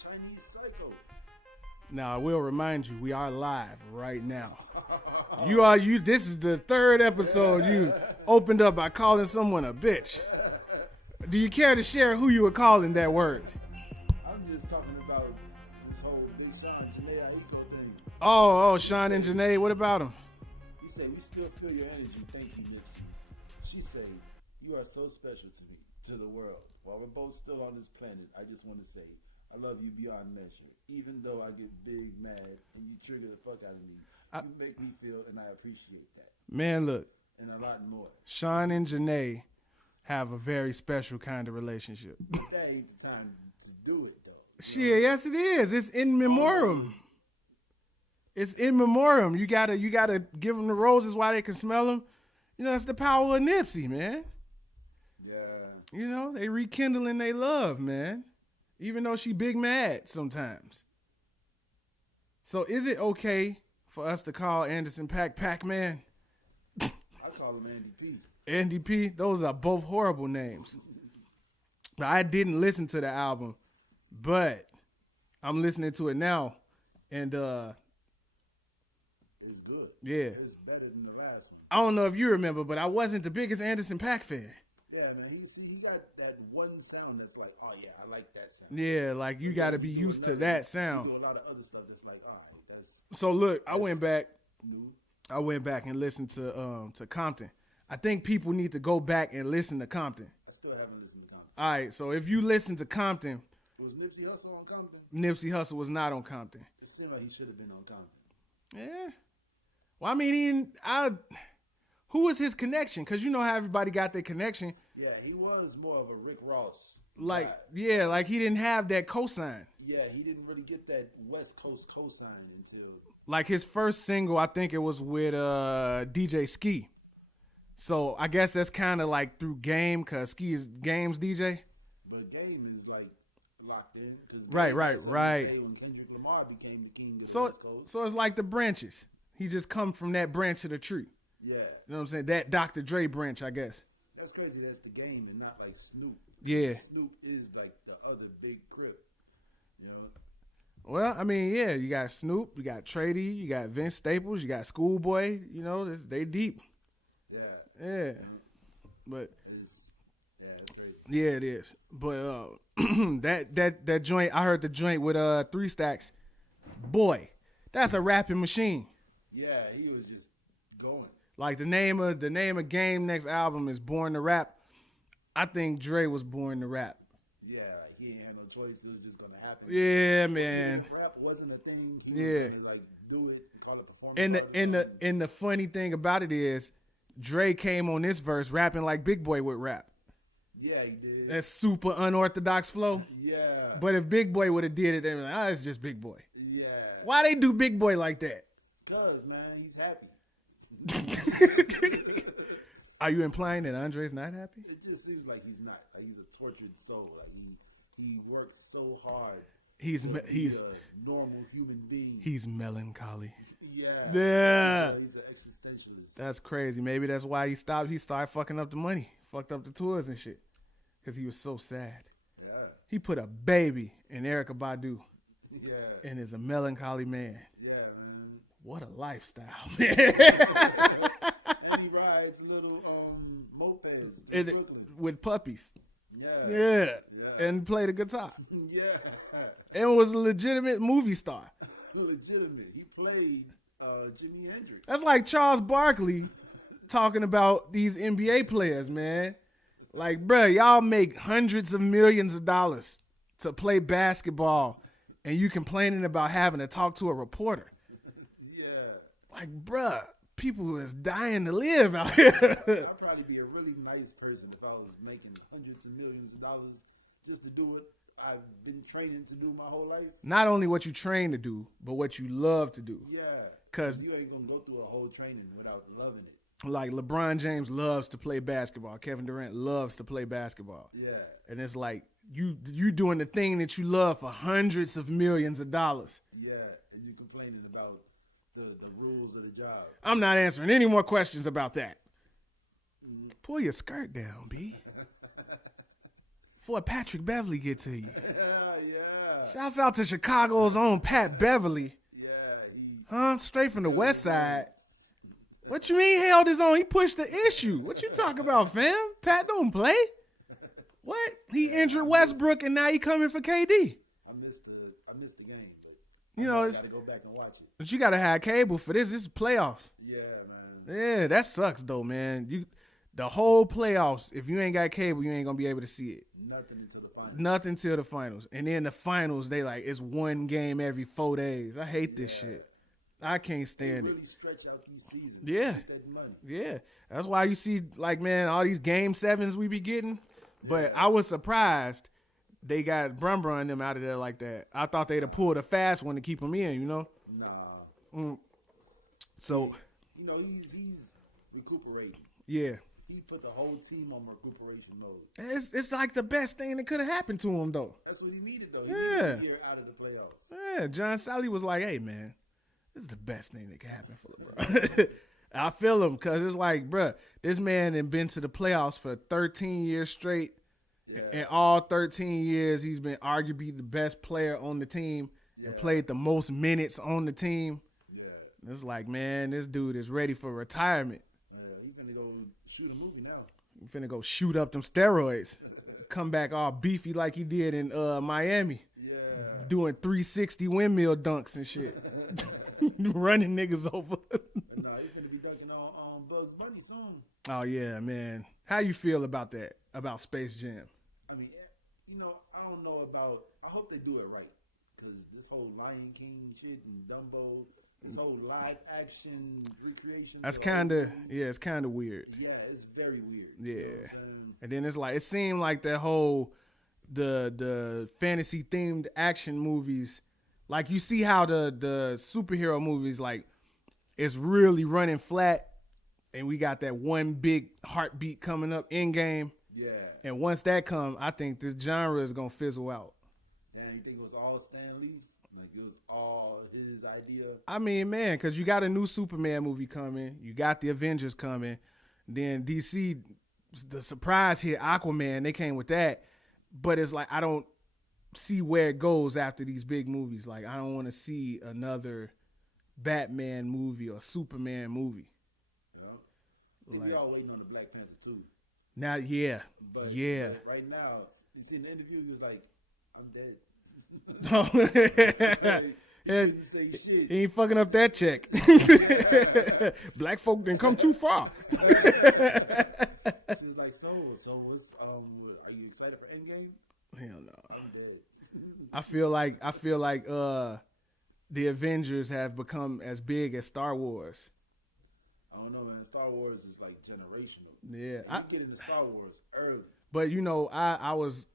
Chinese Psycho. Now, I will remind you, we are live right now. You. This is the third episode you opened up by calling someone a bitch. Do you care to share who you were calling that word? I'm just talking about this whole Big Sean Janae Aiko thing. Oh, Sean and Janae, what about him? He said, we still feel your energy. Thank you, Nipsey. She said, you are so special to me, to the world. While we're both still on this planet, I just want to say, I love you beyond measure. Even though I get big mad and you trigger the fuck out of me, you make me feel, and I appreciate that. Man, look. And a lot more. Sean and Janae have a very special kind of relationship. That ain't the time to do it, though. Shit, yes it is. It's in memoriam. It's in memoriam. You gotta give them the roses while they can smell them. You know, that's the power of Nipsey, man. Yeah. You know, they rekindling their love, man. Even though she big mad sometimes. So is it okay for us to call Anderson .Paak Pac-Man? I call him Andy P. Andy P. Those are both horrible names. I didn't listen to the album, but I'm listening to it now, and it's good. Yeah. It's better than the last one. I don't know if you remember, but I wasn't the biggest Anderson .Paak fan. Yeah, man. He got that one sound that's like, oh yeah, I like that sound. Yeah, like you got to be used to that sound. Do a lot of other stuff that's like, all right, that's. So look, I went back and listened to Compton. I think people need to go back and listen to Compton. I still haven't listened to Compton. All right, so if you listen to Compton, Was Nipsey Hussle on Compton? Nipsey Hussle was not on Compton. It seemed like he should have been on Compton. Yeah. Well, I mean, who was his connection? Because you know how everybody got their connection. Yeah, he was more of a Rick Ross. Like, guy. yeah, like he didn't have that cosign. Yeah, he didn't really get that West Coast cosign until. Like his first single, I think it was with DJ Ski. So I guess that's kind of like through Game, because Ski is Game's DJ. But Game is like locked in. Right. When Kendrick Lamar became the king of the West Coast. So it's like the branches. He just come from that branch of the tree. Yeah. You know what I'm saying? That Dr. Dre branch, I guess. That's crazy. That's the Game and not like Snoop. Yeah. Snoop is like the other big crip. You know? Well, I mean, yeah, you got Snoop, you got Trady, you got Vince Staples, you got Schoolboy. You know, they deep. Yeah. Yeah. But it's crazy. yeah, it is. But that joint, I heard the joint with 3 Stacks. Boy, that's a rapping machine. Yeah, he was just going. Like the name of Game next album is Born to Rap. I think Dre was born to rap. Yeah, he ain't had no choice. It was just gonna happen. Yeah, man. Rap wasn't a thing. He Yeah. was gonna, like, do it, call it performance. And the funny thing about it is, Dre came on this verse rapping like Big Boy would rap. Yeah, he did. That super unorthodox flow. Yeah. But if Big Boy would have did it, they'd be like, it's just Big Boy. Yeah. Why they do Big Boy like that? Cause, man, he's happy. Are you implying that Andre's not happy? It just seems like he's not. Like he's a tortured soul. Like he works so hard. He's a normal human being. He's melancholy. Yeah. Yeah. He's the existentialist. That's crazy. Maybe that's why he stopped. He started fucking up the money, fucked up the tours and shit, because he was so sad. Yeah. He put a baby in Erykah Badu. Yeah. And is a melancholy man. Yeah, man. What a lifestyle, man. And he rides little mopeds in Brooklyn. With puppies. Yeah. Yeah. And played a guitar. Yeah. And was a legitimate movie star. Legitimate. He played Jimi Hendrix. That's like Charles Barkley talking about these NBA players, man. Like, bruh, y'all make hundreds of millions of dollars to play basketball, and you complaining about having to talk to a reporter. Yeah. Like, bruh, people is dying to live out here. I'd probably be a really nice person if I was making hundreds of millions of dollars just to do what I've been training to do my whole life. Not only what you train to do, but what you love to do. Yeah. Because you ain't going to go through a whole training without loving it. Like LeBron James loves to play basketball. Kevin Durant loves to play basketball. Yeah. And it's like you doing the thing that you love for hundreds of millions of dollars. Yeah. And you complaining about the rules of the job. I'm not answering any more questions about that. Pull your skirt down, B. Before Patrick Beverly get to you. Yeah. Shouts out to Chicago's own Pat Beverly. Yeah. Straight from the west side. What you mean held his own? He pushed the issue. What you talking about, fam? Pat don't play. What? He injured Westbrook and now he coming for KD. I missed the game, but you know, I gotta go back and watch it. But you gotta have cable for this. This is playoffs. Yeah, man. Yeah, that sucks though, man. The whole playoffs, if you ain't got cable, you ain't gonna be able to see it. Nothing until the finals. Nothing till the finals. And then the finals, they like it's one game every 4 days. I hate this shit. I can't stand they it. really stretch out these seasons. Yeah. Get that money. Yeah. That's why you see, like, man, all these game 7s we be getting. But I was surprised they got Brun them out of there like that. I thought they'd have pulled a fast one to keep them in, you know? Nah. So. You know, he's recuperating. Yeah. He put the whole team on recuperation mode. It's like the best thing that could have happened to him, though. That's what he needed, though. He needed a year out of the playoffs. Yeah, John Sally was like, hey, man, this is the best thing that can happen for LeBron. I feel him because it's like, bruh, this man had been to the playoffs for 13 years straight. Yeah. And all 13 years, he's been arguably the best player on the team and played the most minutes on the team. Yeah. It's like, man, this dude is ready for retirement. He's finna go shoot a movie now. He's finna go shoot up them steroids. Come back all beefy like he did in Miami. Yeah. Doing 360 windmill dunks and shit. Running niggas over. Nah, he's finna be dunking on Bugs Bunny soon. Oh, yeah, man. How you feel about that, about Space Jam? I mean, you know, I don't know about, I hope they do it right. Because this whole Lion King shit and Dumbo, this whole live action recreation. That's kind of, it's kind of weird. Yeah, it's very weird. Yeah. You know what I'm saying? And then it's like, it seemed like that whole, the fantasy themed action movies, like you see how the superhero movies, like, it's really running flat. And we got that one big heartbeat coming up in game. Yeah. And once that comes, I think this genre is gonna fizzle out. Damn, you think it was all Stan Lee? Like it was all his idea? I mean, man, because you got a new Superman movie coming, you got the Avengers coming, then DC, the surprise hit Aquaman, they came with that. But it's like I don't see where it goes after these big movies. Like I don't want to see another Batman movie or Superman movie. I think we all waiting on the Black Panther too. Now, but right now, you see in the interview, he was like, "I'm dead." He didn't say shit. He ain't fucking up that check. Black folk didn't come too far. She was like, "So what's are you excited for Endgame?" Hell no. I'm dead. I feel like the Avengers have become as big as Star Wars. I don't know, man. Star Wars is like generational. Yeah. I get into Star Wars early. But, you know, I was,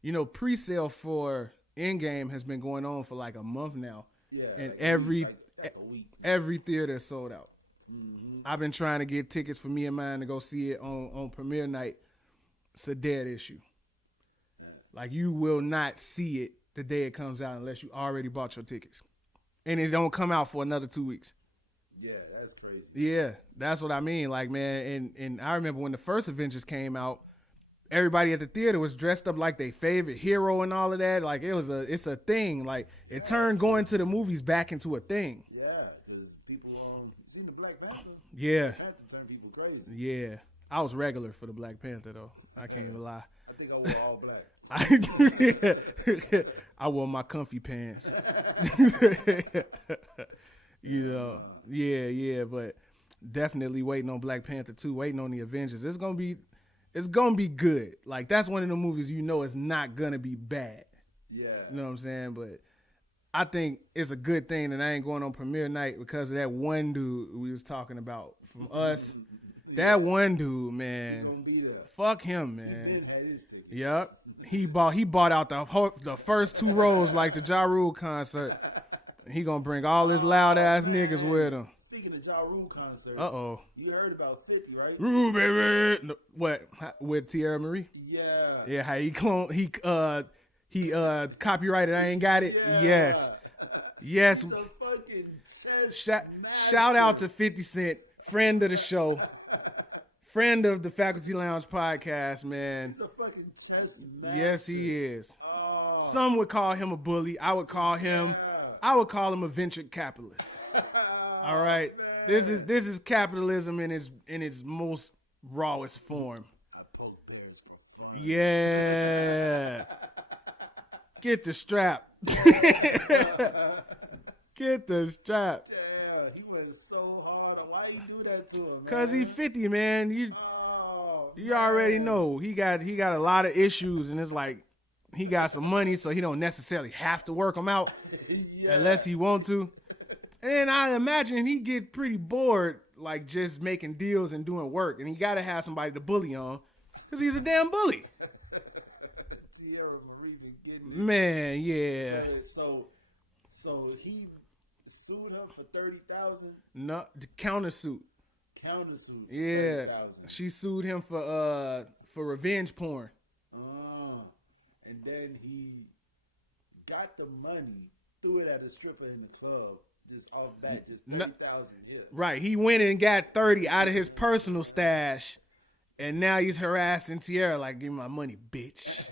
you know, pre-sale for Endgame has been going on for like a month now. Yeah. And like every theater is sold out. Mm-hmm. I've been trying to get tickets for me and mine to go see it on premiere night. It's a dead issue. Yeah. Like, you will not see it the day it comes out unless you already bought your tickets. And it don't come out for another 2 weeks. Yeah, that's crazy. Yeah, that's what I mean. Like, man, and I remember when the first Avengers came out, everybody at the theater was dressed up like their favorite hero and all of that. Like, it's a thing. Like, it turned going to the movies back into a thing. Yeah, because people seen the Black Panther. Yeah. Black Panther turned people crazy. Yeah. I was regular for the Black Panther, though. I can't even lie. I think I wore all black. I wore my comfy pants. You know, yeah, but definitely waiting on Black Panther 2, waiting on the Avengers. It's gonna be good. Like, that's one of the movies you know it's not gonna be bad. Yeah. You know what I'm saying? But I think it's a good thing that I ain't going on premiere night because of that one dude we was talking about from us. That one dude, man. Gonna be there. Fuck him, man. He had his ticket. Yep. He bought out the first 2 rows like the Ja Rule concert. He gonna bring all his loud ass niggas with him. Speaking of Ja Rule concert, you heard about 50, right? Rule, baby. No, what with Tierra Marie? Yeah. Yeah, how he copyrighted. I ain't got it. Yeah. Yes. Shout out to 50 Cent, friend of the show, friend of the Faculty Lounge podcast, man. He's a fucking chess master. Yes, he is. Some would call him a bully. I would call him a venture capitalist. All right. Man. This is capitalism in its most rawest form. I poke bears for fun. Yeah. Get the strap. Get the strap. Yeah, he went so hard. Why you do that to him, man? Cause he's 50, man. You man. already know he got a lot of issues, and it's like he got some money, so he don't necessarily have to work them out unless he want to. And I imagine he get pretty bored, like just making deals and doing work, and he got to have somebody to bully on, cause he's a damn bully. Man, yeah. So he sued her for $30,000. No, the countersuit. Countersuit. Yeah, $30,000. she sued him for revenge porn. And then he got the money, threw it at a stripper in the club, just off that, just 30,000 here. Right, he went and got 30 out of his personal stash, and now he's harassing Tierra like, "Give me my money, bitch."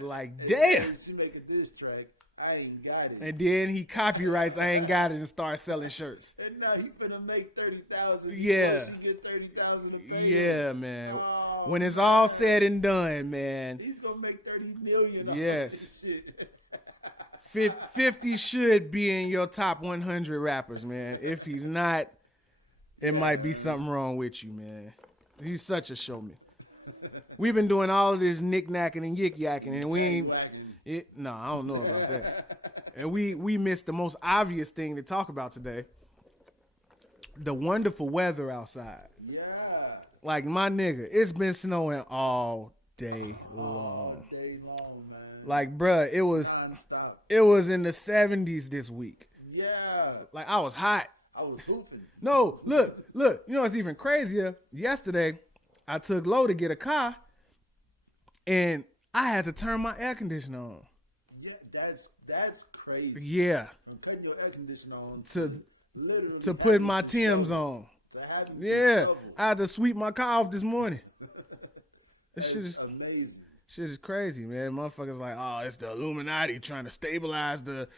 Like, damn. She make a diss track. I ain't got it. And then he copyrights "I Ain't Got It" and starts selling shirts. And now he finna make 30,000. Yeah. She get 30,000 to pay Yeah, him. man. Oh, when it's all said and done, man. He's gonna make 30 million. Yes. Off this shit. 50 should be in your top 100 rappers, man. If he's not, it might be something wrong with you, man. He's such a showman. We've been doing all of this knick-knacking and yik-yakking, and we ain't... No, I don't know about that. And we missed the most obvious thing to talk about today. The wonderful weather outside. Yeah. Like, my nigga, it's been snowing all day long. All day long, man. Like, bruh, it was in the 70s this week. Yeah. Like, I was hot. I was hooping. No, look. You know what's even crazier? Yesterday, I took Lo to get a car, and I had to turn my air conditioner on. Yeah, that's crazy. Yeah. When cutting your air conditioner on to put my Timbs on. Yeah. I had to sweep my car off this morning. This shit is amazing. Shit is crazy, man. Motherfuckers like, oh, it's the Illuminati trying to stabilize the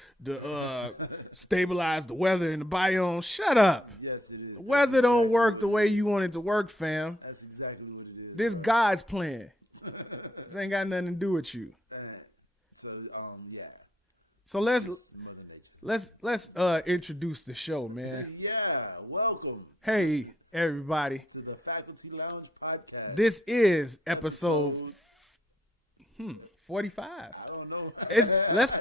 weather in the biome. Shut up. Yes, it is. The weather don't work the way you want it to work, fam. That's exactly what it is. This God's plan. This ain't got nothing to do with you. So, yeah. So let's introduce the show, man. Yeah, welcome. Hey, everybody. To the Faculty Lounge Podcast. This is episode 45. I don't know.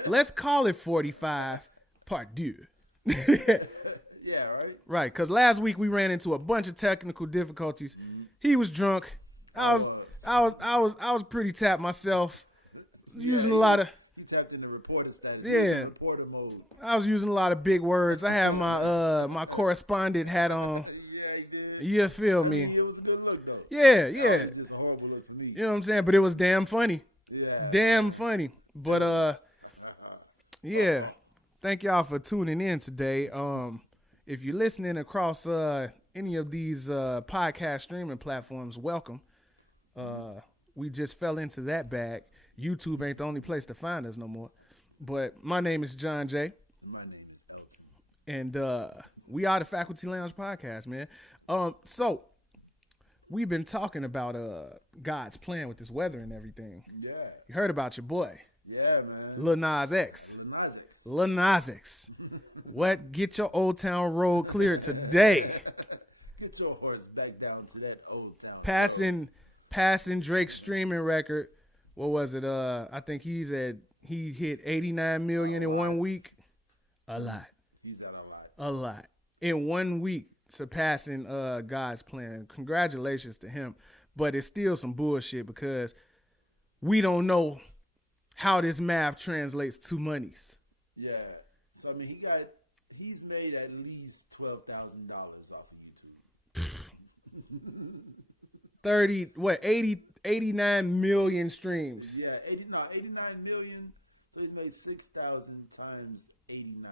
let's call it 45 part 2. Yeah, right. Right, because last week we ran into a bunch of technical difficulties. He was drunk. I was pretty tapped myself. Using a lot of. You tapped in the reporter status. Yeah. Reporter mode. I was using a lot of big words. I had my correspondent hat on. Yeah, You feel me? it was a good look though. Yeah. It was just a horrible look for me. You know what I'm saying? But it was damn funny. Yeah. Damn funny. But yeah. Thank y'all for tuning in today. If you're listening across any of these podcast streaming platforms, welcome. We just fell into that bag. YouTube ain't the only place to find us no more. But my name is John J. My name is Elton. And we are the Faculty Lounge Podcast, man. So we've been talking about God's plan with this weather and everything. Yeah. You heard about your boy, Yeah, man. Lil Nas X. Lil Nas X. What? Get your Old Town Road cleared today. Get your horse back down to that Old Town. Passing Drake's streaming record. What was it? I think he hit 89 million in 1 week. A lot. He's got a lot. A lot. In 1 week, surpassing God's plan. Congratulations to him. But it's still some bullshit because we don't know how this math translates to monies. Yeah. So I mean he's made at least $12,000 off of YouTube. 89 million streams. Yeah, 89 million. So he's made 6,000 times 89.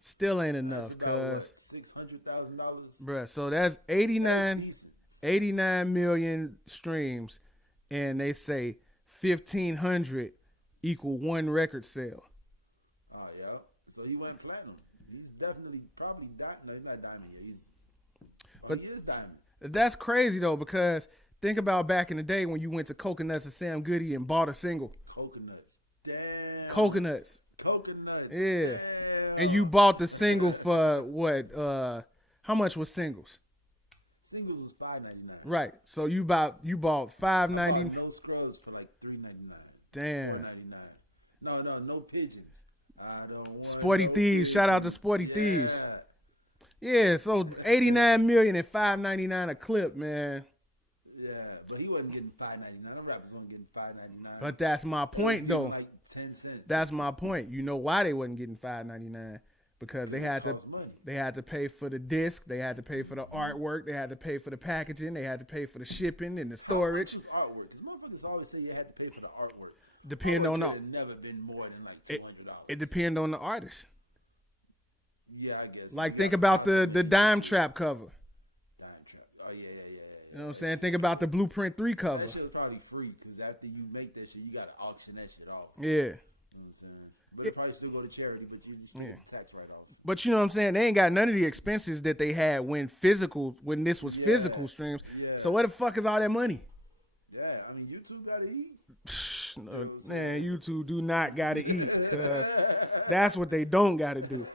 Still ain't enough, cuz. $600,000. Bruh, so that's 89 million streams, and they say 1,500 equal 1 record sale. Oh yeah. So he went platinum. He's definitely probably diamond. No, he's not diamond yet. He is diamond. That's crazy though, because think about back in the day when you went to Coconuts or Sam Goody and bought a single. Coconuts. Damn. Coconuts. Yeah. Damn. And you bought the single for what? How much was singles? Singles was $5.99. Right. So you bought $5.99. No scrubs for like $3.99. Damn. $4.99. No pigeons. I don't want Sporty no Thieves. pigeons. Shout out to Sporty Thieves. Yeah, so $89 million and $5.99 a clip, man. Yeah, but he wasn't getting $5.99. Them rappers weren't getting $5.99. But that's my point, though. Like 10 cents. That's my point. You know why they wasn't getting $5.99? Because they had to pay for the disc, they had to pay for the artwork, they had to pay for the packaging, they had to pay for the shipping and the storage. Artwork. Because motherfuckers always say you had to pay for the artwork. Depend on the. Never been more than like $200. It depends on the artist. Yeah, I guess. Like think about the Dime Trap cover. Dime Trap. Oh yeah. You know what I'm saying? Think about the Blueprint 3 cover. That shit was probably free because after you make that shit, you gotta auction that shit off. Yeah. You know what I'm saying? But it probably still go to charity, but you just get tax write-off. But you know what I'm saying? They ain't got none of the expenses that they had when this was physical streams. Yeah. So where the fuck is all that money? Yeah, I mean, YouTube gotta eat. No, man, YouTube do not gotta eat, cause that's what they don't gotta do.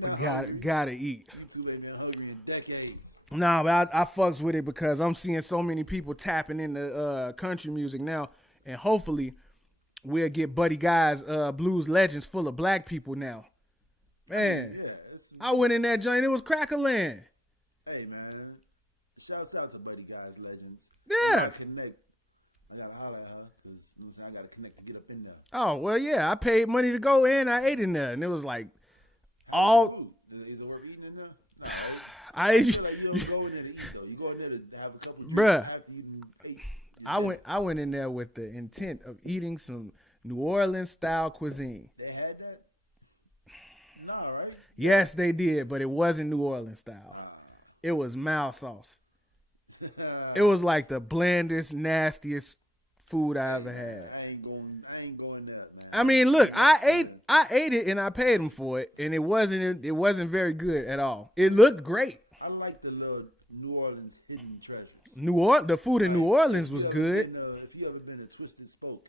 But gotta eat. YouTube ain't been hungry in decades. Nah, but I fucks with it because I'm seeing so many people tapping into country music now, and hopefully we'll get Buddy Guy's Blues Legends full of black people now. Man, I went in that joint, it was crack-a-land. Hey man, shouts out to Buddy Guy's Legends. Yeah. I gotta holler at her because I gotta connect to get up in there. Oh well, yeah, I paid money to go in, I ate in there, and it was like all. Is it worth eating in there? No, I feel like you don't go in there to eat though. You go in there to have a couple of bruh. after you ate. I went in there with the intent of eating some New Orleans style cuisine. They had that? No, right? Yes, they did, but it wasn't New Orleans style. It was mild sauce. It was like the blandest, nastiest food I ever had. I ain't going there, man. I mean, look, I ate it and I paid them for it, and it wasn't very good at all. It looked great. I like the little New Orleans hidden treasure. The food in New Orleans was good. If you ever been to Twisted Spoke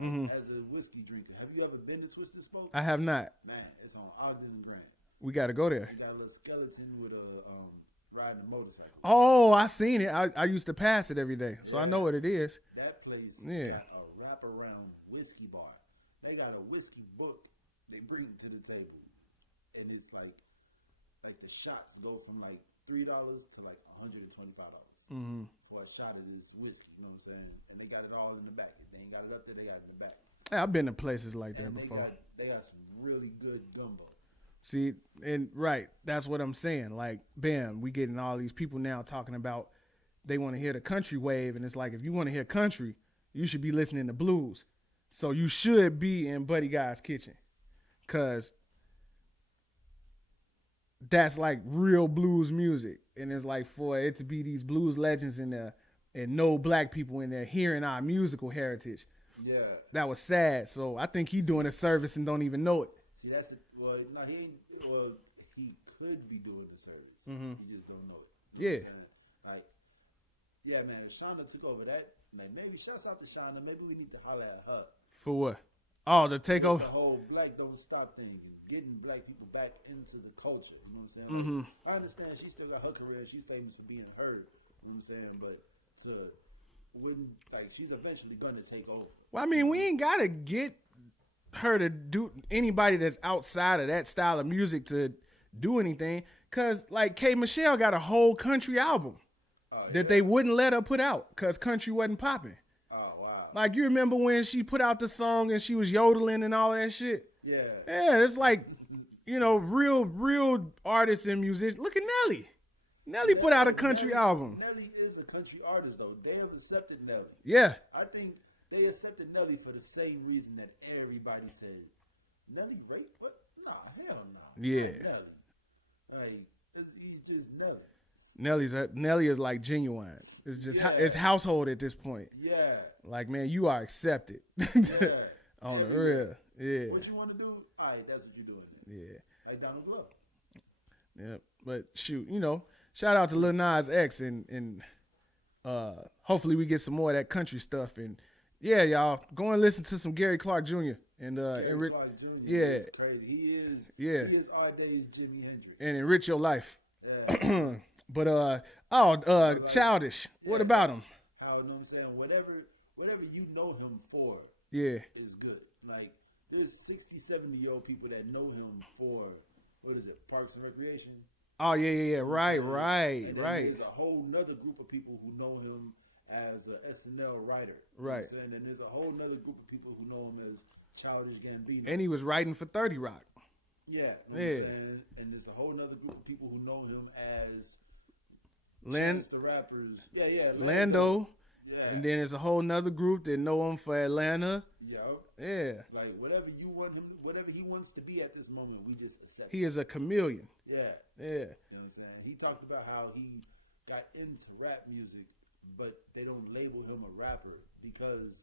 as a whiskey drinker, have you ever been to Twisted Spoke? I have not. Man, it's on Ogden and Grant. We got to go there. You got a little skeleton with a riding a motorcycle. Oh, I seen it. I used to pass it every day, so I know what it is. That place is Yeah. a wraparound whiskey bar. They got a whiskey book. They bring it to the table, and it's like the shots go from like $3 to like $125 for a shot of this whiskey. You know what I'm saying? And they got it all in the back. If they ain't got it up there, they got it in the back. Yeah, I've been to places like that And before. They got some really good gumbo. See, and right, that's what I'm saying. Like, bam, we getting all these people now talking about they want to hear the country wave, and it's like if you want to hear country, you should be listening to blues. So you should be in Buddy Guy's kitchen, cause that's like real blues music, and it's like for it to be these blues legends in there and no black people in there hearing our musical heritage. Yeah, that was sad. So I think he doing a service and don't even know it. See, that's he could be doing the service. He just don't know it. You know like, yeah, man. If Shauna took over that, like maybe shouts out to Shauna. Maybe we need to holler at her. For what? Oh, the takeover. The whole Black Don't Stop thing, getting black people back into the culture. You know what I'm saying? Like, I understand she still got her career. She's famous for being heard. You know what I'm saying? But she's eventually gonna take over. Well, I mean, we ain't gotta get her to do anybody that's outside of that style of music to do anything, cause like K Michelle got a whole country album that they wouldn't let her put out cause country wasn't popping. Oh wow! Like you remember when she put out the song and she was yodeling and all that shit? Yeah. Yeah, it's like real artists and musicians. Look at Nelly. Nelly put out a country album. Nelly is a country artist though. They have accepted Nelly. Yeah. I think they accepted Nelly for the same reason that everybody said Nelly rape. What? Nah, hell no. Yeah. Nelly. Like he's just Nelly. Nelly is like Genuine. It's just it's household at this point. Yeah. Like, man, you are accepted. Yeah. On the real. Yeah. What you want to do? All right, that's what you're doing. Yeah. Like Donald Glover. Yeah. But shoot, shout out to Lil Nas X and hopefully we get some more of that country stuff. And yeah, y'all, go and listen to some Gary Clark Jr. and Gary Clark Jr. Yeah. is crazy. He is our day's Jimi Hendrix. And enrich your life. Yeah. But Childish. Yeah. What about him? How, you know what I'm saying? Whatever you know him for Yeah. is good. Like, there's 60, 70-year-old people that know him for, what is it, Parks and Recreation? Oh, yeah. Right. And then there's a whole nother group of people who know him as a SNL writer. Right. You know what I'm saying? And there's a whole nother group of people who know him as Childish Gambino. And he was writing for 30 Rock. Yeah. You know what I'm saying? And there's a whole nother group of people who know him as the rappers. Yeah. Lando. Yeah. And then there's a whole nother group that know him for Atlanta. Yeah. Like, whatever you want him, whatever he wants to be at this moment, we just accept He is a chameleon. Yeah. Yeah. You know what I'm saying? He talked about how he got into rap music, but they don't label him a rapper because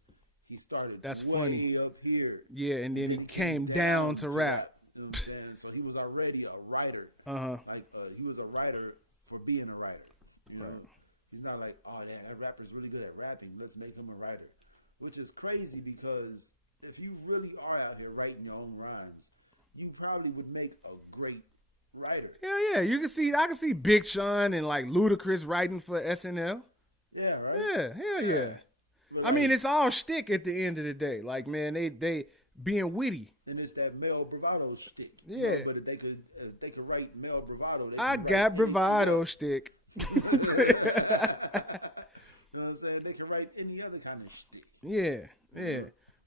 he started That's way funny. up here. Yeah, and then he came down to rap. You know what I'm saying? So he was already a writer. Like, he was a writer for being a writer. You know? Right. He's not like, oh, that rapper's really good at rapping. Let's make him a writer. Which is crazy because if you really are out here writing your own rhymes, you probably would make a great writer. Yeah. I can see Big Sean and like Ludacris writing for SNL. Yeah, right? Yeah, hell yeah. I mean, it's all shtick at the end of the day. Like, man, they being witty. And it's that male bravado shtick. Yeah. You know, but if they could write male bravado. I got bravado shtick. You know what I'm saying? They can write any other kind of shtick. Yeah.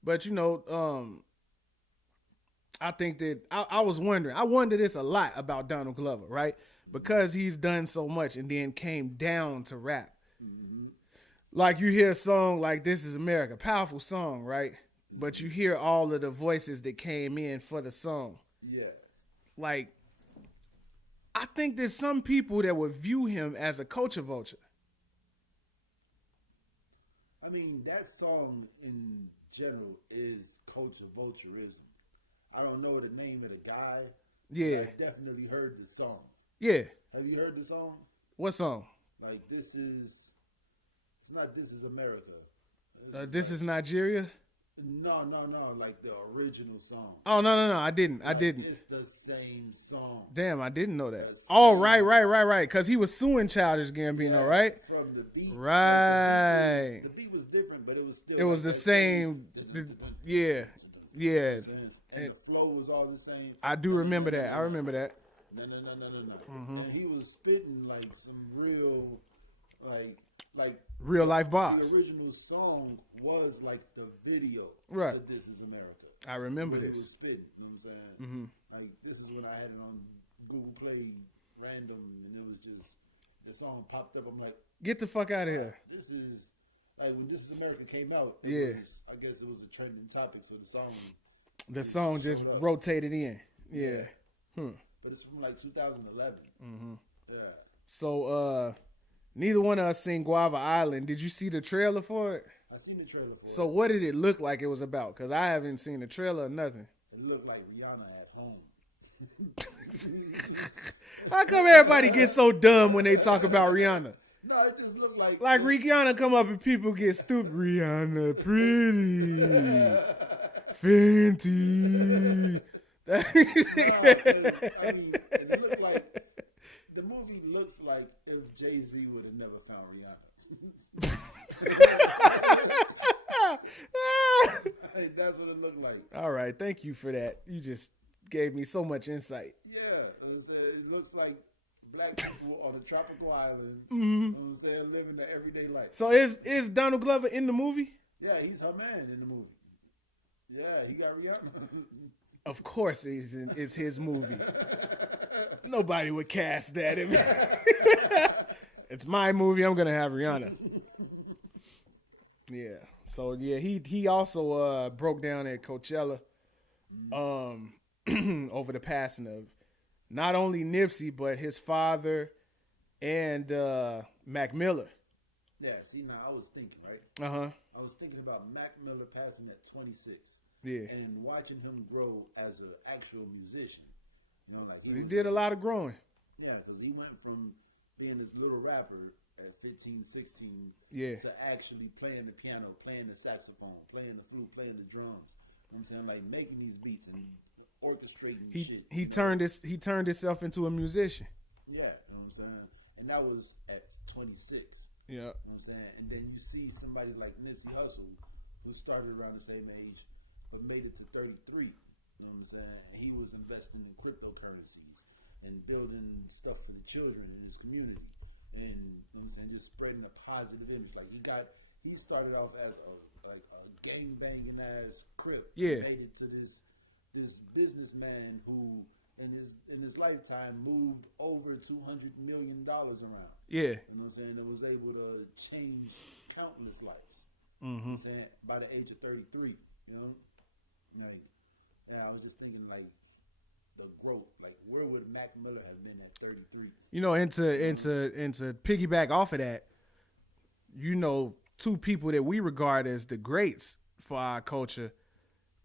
But I think that I was wondering. I wonder this a lot about Donald Glover, right? Because he's done so much and then came down to rap. Mm-hmm. Like you hear a song like "This Is America," powerful song, right? But you hear all of the voices that came in for the song. Yeah. Like, I think there's some people that would view him as a culture vulture. I mean, that song in general is culture vulturism. I don't know the name of the guy. Yeah. I definitely heard the song. Yeah. Have you heard the song? What song? Like, it's not This Is America. This is Nigeria? No. Like the original song. Oh, no. I didn't. It's the same song. Damn, I didn't know that. Oh, right. Because he was suing Childish Gambino, right? From the beat. Right. The beat was different, but it was still. It was the same. Yeah. And the flow was all the same. I do remember that. I remember that. No. Mm-hmm. And he was spitting like some real, like real life bars. The original song was like the video. Right. To This Is America. I remember He this. was spitting, you know what I'm saying? Mm-hmm. Like, this is when I had it on Google Play random, and it was just, the song popped up. I'm like, get the fuck out of here. This is, like, when This Is America came out, I guess it was a trending topic, so the song. The song just rotated in. Yeah. But it's from like 2011. Mm-hmm. Yeah. So, neither one of us seen Guava Island. Did you see the trailer for it? I seen the trailer for it. So what did it look like it was about? Because I haven't seen the trailer or nothing. It looked like Rihanna at home. How come everybody gets so dumb when they talk about Rihanna? No, it just looked like Rihanna come up and people get stupid. Rihanna, pretty, Fenty. I mean, it looked like the movie looks like if Jay-Z would have never found Rihanna. That's what it looked like. All right, thank you for that. You just gave me so much insight. Yeah, it looks like black people on a tropical island. Mm-hmm. You know what I'm saying, living their everyday life. So is Donald Glover in the movie? Yeah, he's her man in the movie. Yeah, he got Rihanna. Of course, it's his movie. Nobody would cast that. It's my movie. I'm gonna have Rihanna. Yeah. So yeah, he also broke down at Coachella, over the passing of not only Nipsey but his father and Mac Miller. Yeah. See, now I was thinking, right? Uh huh. I I was thinking about Mac Miller passing at 26. Yeah. And watching him grow as an actual musician. You know, like he did a lot of growing. Yeah, because he went from being this little rapper at 15, 16 to actually playing the piano, playing the saxophone, playing the flute, playing the drums. You know what I'm saying? Like making these beats and orchestrating shit. He turned himself into a musician. Yeah, you know what I'm saying? And that was at 26. Yeah. You know what I'm saying? And then you see somebody like Nipsey Hussle, who started around the same age, but made it to 33. You know what I'm saying? And he was investing in cryptocurrencies and building stuff for the children in his community. And you know what I'm saying, just spreading a positive image. Like he started off as a gang banging ass crip. Yeah. Made it to this businessman who in his lifetime moved over $200 million around. Yeah. You know what I'm saying? And was able to change countless lives. Mm-hmm. You know what I'm saying? By the age of 33, you know? Yeah, I was just thinking like the growth. Like where would Mac Miller have been at 33? You know, and to piggyback off of that, you know, two people that we regard as the greats for our culture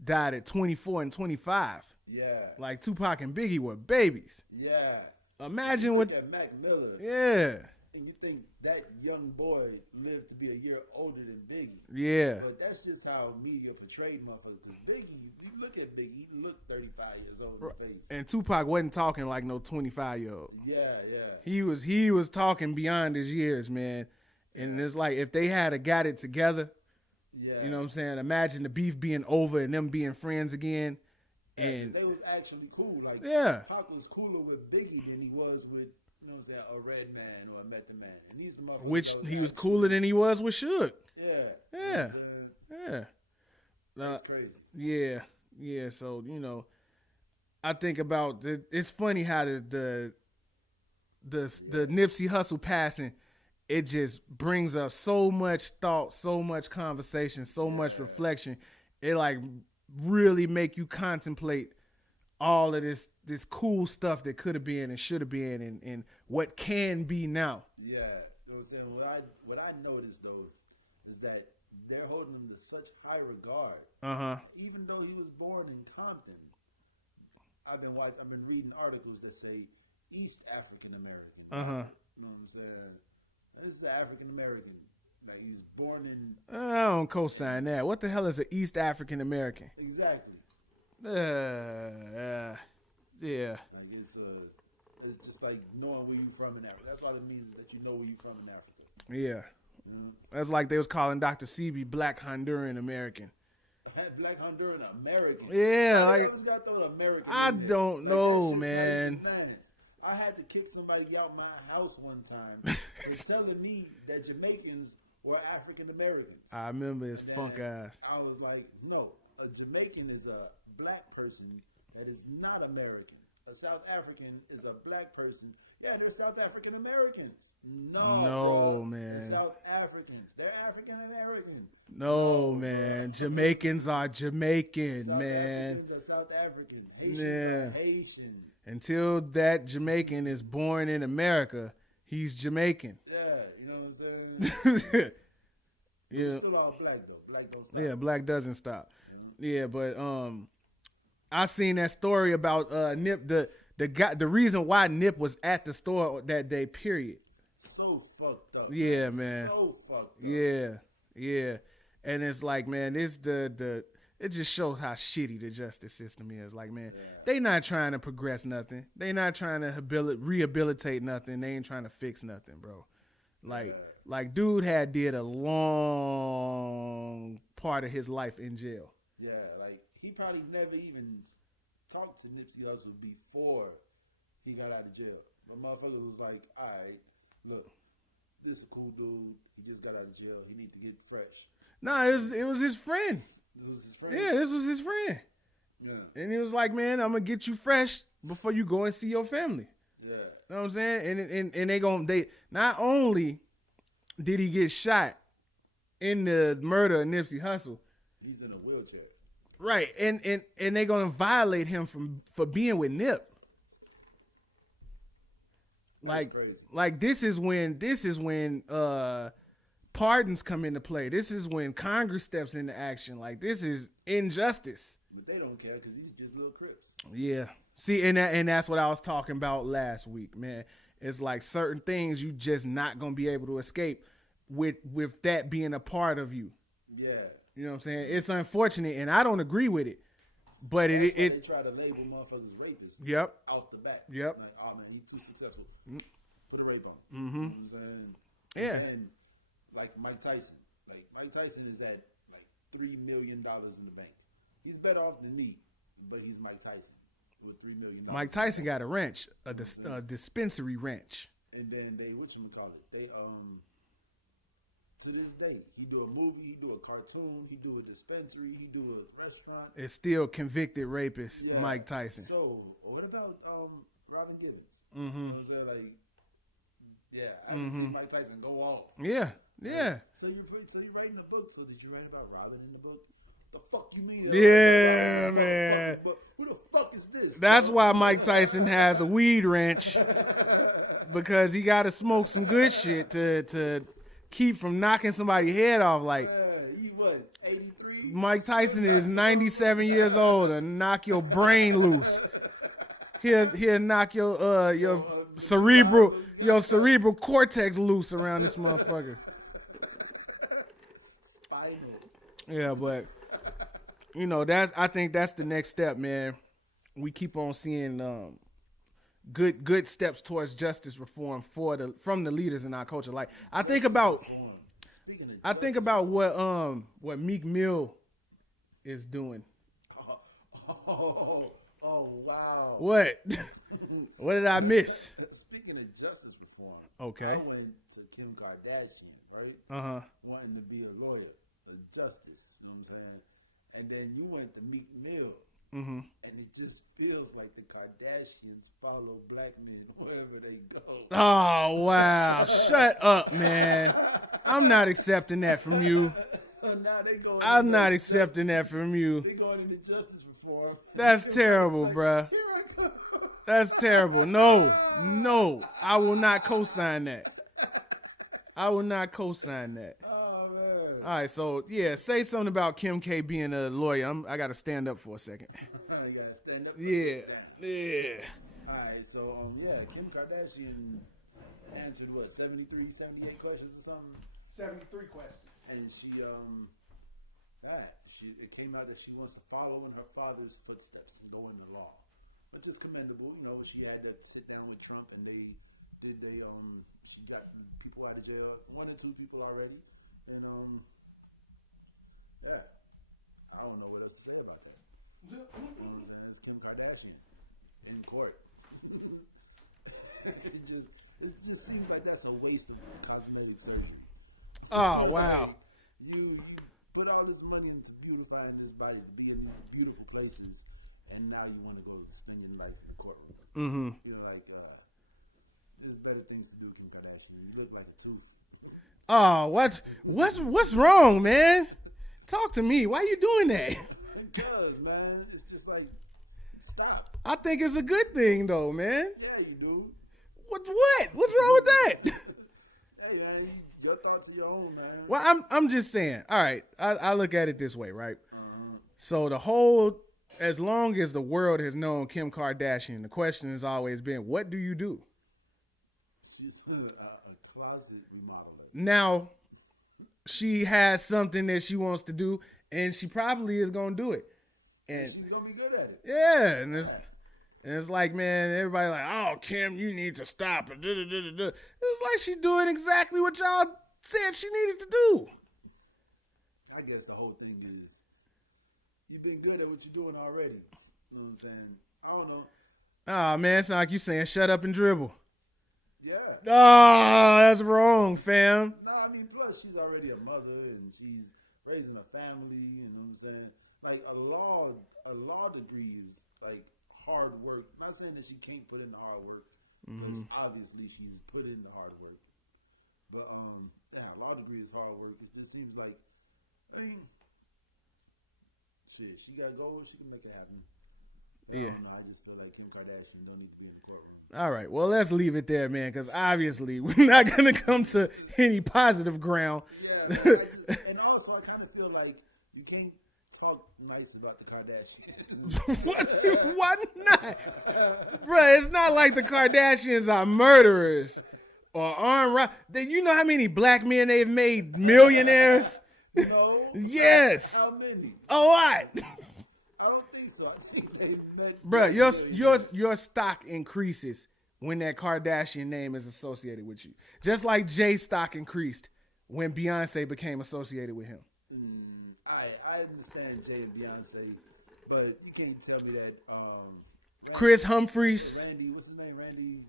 died at 24 and 25. Yeah. Like Tupac and Biggie were babies. Yeah. Imagine what. At Mac Miller. Yeah. And you think that young boy lived to be a year older than Biggie. Yeah. But that's just how media portrayed motherfuckers. Because Biggie, you look at Biggie, he looked 35 years old in the face. And Tupac wasn't talking like no 25-year-old. Yeah, yeah. He was talking beyond his years, man. And it's like if they had got it together, you know what I'm saying? Imagine the beef being over and them being friends again. And they was actually cool. Like Pac was cooler with Biggie than he was with, you know what I'm saying, a Red Man or a Method Man. And these the motherfuckers which he was cooler than he was with Suge. Yeah. Yeah. Yeah. That's crazy. Yeah. Yeah. So, you know, I think about it's funny how the Nipsey Hussle passing, it just brings up so much thought, so much conversation, so much reflection. It like really make you contemplate all of this cool stuff that could have been and should have been and what can be now. Yeah. You know what I'm saying? What I noticed though is that they're holding him to such high regard. Uh-huh. Even though he was born in Compton. I've been reading articles that say East African American. Uh-huh. You know what I'm saying? This is an African American. Like he's born in. I don't co-sign that. What the hell is an East African American? Exactly. Yeah. Like it's just like knowing where you from in Africa. That's all it means, that you know where you from in Africa. Yeah. Mm-hmm. That's like they was calling Dr. Sebi Black Honduran American. Black Honduran American. Yeah, like American I don't know, man. I had to kick somebody out my house one time for telling me that Jamaicans were African Americans. I remember his funk ass. I was like, no, a Jamaican is a black person that is not American. A South African is a black person. Yeah, they're South African Americans. No, man. They're South Africans. They're African American. No, man. Bro. Jamaicans are Jamaican, South man. Africans are South African. Haitians are Haitian. Until that Jamaican is born in America, he's Jamaican. Yeah, you know what I'm saying? Yeah. It's still all black though. Black don't stop. Yeah, black doesn't stop. Yeah, but I seen that story about Nip, the guy, the reason why Nip was at the store that day, period. So fucked up. Yeah, man. So fucked up. Yeah. And it's like, man, it's it just shows how shitty the justice system is. Like, man, they not trying to progress nothing. They not trying to rehabilitate nothing. They ain't trying to fix nothing, bro. Like dude did a long part of his life in jail. Yeah, like he probably never even talked to Nipsey Hussle before he got out of jail. But motherfucker was like, all right, look, this is a cool dude. He just got out of jail. He need to get fresh. Nah, it was his friend. This was his friend? Yeah, this was his friend. Yeah. And he was like, man, I'm going to get you fresh before you go and see your family. Yeah. You know what I'm saying? And they not only did he get shot in the murder of Nipsey Hussle. He's in a wheelchair. Right. And they going to violate him for being with Nip. Like this is when pardons come into play. This is when Congress steps into action. Like, this is injustice. But they don't care because these just little Crips. Yeah. See, and that's what I was talking about last week, man. It's like certain things you just not gonna be able to escape with that being a part of you. Yeah. You know what I'm saying? It's unfortunate, and I don't agree with it. But That's why it they try to label motherfuckers rapists. Yep. Off the bat. Yep. Like, oh man, he's too successful. Put a rape on. Mm-hmm. You know what I'm saying? Yeah. And like Mike Tyson. Like Mike Tyson is at like $3 million in the bank. He's better off than me, but he's Mike Tyson with $3 million. Mike Tyson got a wrench, a dispensary wrench. And then they, whatchamacallit, they to this day, he do a movie, he do a cartoon, he do a dispensary, he do a restaurant. It's still convicted rapist, Yeah. Mike Tyson. So what about Robin Gibbons? Mm-hmm. You know what I'm saying? Like, yeah, I can see Mike Tyson go off. Yeah, yeah. Like, so you're writing a book. So did you write about Robin in the book? The fuck you mean? Yeah, man. Who the fuck is this? That's why Mike Tyson has a weed wrench, because he got to smoke some good shit to keep from knocking somebody's head off. Like, He what? 83. Mike Tyson is 97 years old and knock your brain loose. He'll knock your cerebral cortex loose around this motherfucker. Yeah, but you know, I think that's the next step, man. We keep on seeing good steps towards justice reform from the leaders in our culture. Like, I think about what Meek Mill is doing. Oh wow. What? What did I miss? Speaking of justice reform, Okay. I went to Kim Kardashian, right? Wanting to be a lawyer, a justice, you know what I'm saying? And then you went to Meek Mill, and it just feels like the Kardashians follow black men wherever they go. Oh wow! Shut up, man. I'm not accepting that from you. I'm not accepting that from you. They going into justice reform. That's terrible, bruh. That's terrible. No, I will not co-sign that. I will not co-sign that. Oh man. All right, so yeah, say something about Kim K being a lawyer. I got to stand up for a second. You gotta stand up. Yeah. All right, so Kim Kardashian answered what 73, 78 questions or something. 73 questions. And it came out that she wants to follow in her father's footsteps and go in the law, which is commendable. You know, she had to sit down with Trump, and she got people out of jail, 1 or 2 people already, and I don't know what else to say about that. Kim Kardashian in court. It just seems like that's a waste of cosmetic surgery. Oh wow. You put all this money into beautifying this body, be in these beautiful places, and now you want to go spending life in the courtroom. Mm-hmm. You're like, there's better things to do, Kim Kardashian. You look like a tooth. Oh, what's wrong, man? Talk to me. Why you doing that? Because, man, it's just like, stop. I think it's a good thing, though, man. Yeah, you do. What? What's wrong with that? Hey, man, your thoughts are your own, man. Well, I'm just saying. All right, I look at it this way, right? So as long as the world has known Kim Kardashian, the question has always been, what do you do? She's a closet remodeler. Now, she has something that she wants to do, and she probably is gonna do it. And she's gonna be good at it. Yeah, and it's like, man, everybody like, oh, Kim, you need to stop. It's like she's doing exactly what y'all said she needed to do. I guess the whole thing is, you've been good at what you're doing already. You know what I'm saying? I don't know. Oh, man, it's like you saying shut up and dribble. Yeah. Oh, that's wrong, fam. No, I mean, plus she's already a mother and she's raising a family, you know what I'm saying? Like a law degree is like hard work. Not saying that she can't put in the hard work, because obviously she's put in the hard work. But a law degree is hard work. It just seems like, I mean, shit, she got goals, she can make it happen. Yeah. I just feel like Kim Kardashian don't need to be in the courtroom. All right. Well, let's leave it there, man, because obviously we're not going to come to any positive ground. Yeah, and also I kind of feel like you can't talk nice about the Kardashians. What? Why not? Bruh, it's not like the Kardashians are murderers or armed robbers. You know how many black men they've made millionaires? No. Yes. How many? A lot. I don't think so. I think they met Bruh, your stock increases when that Kardashian name is associated with you. Just like Jay's stock increased when Beyonce became associated with him. I understand Jay and Beyonce, but you can't tell me that. Chris Humphries. Randy, what's his name? Randy.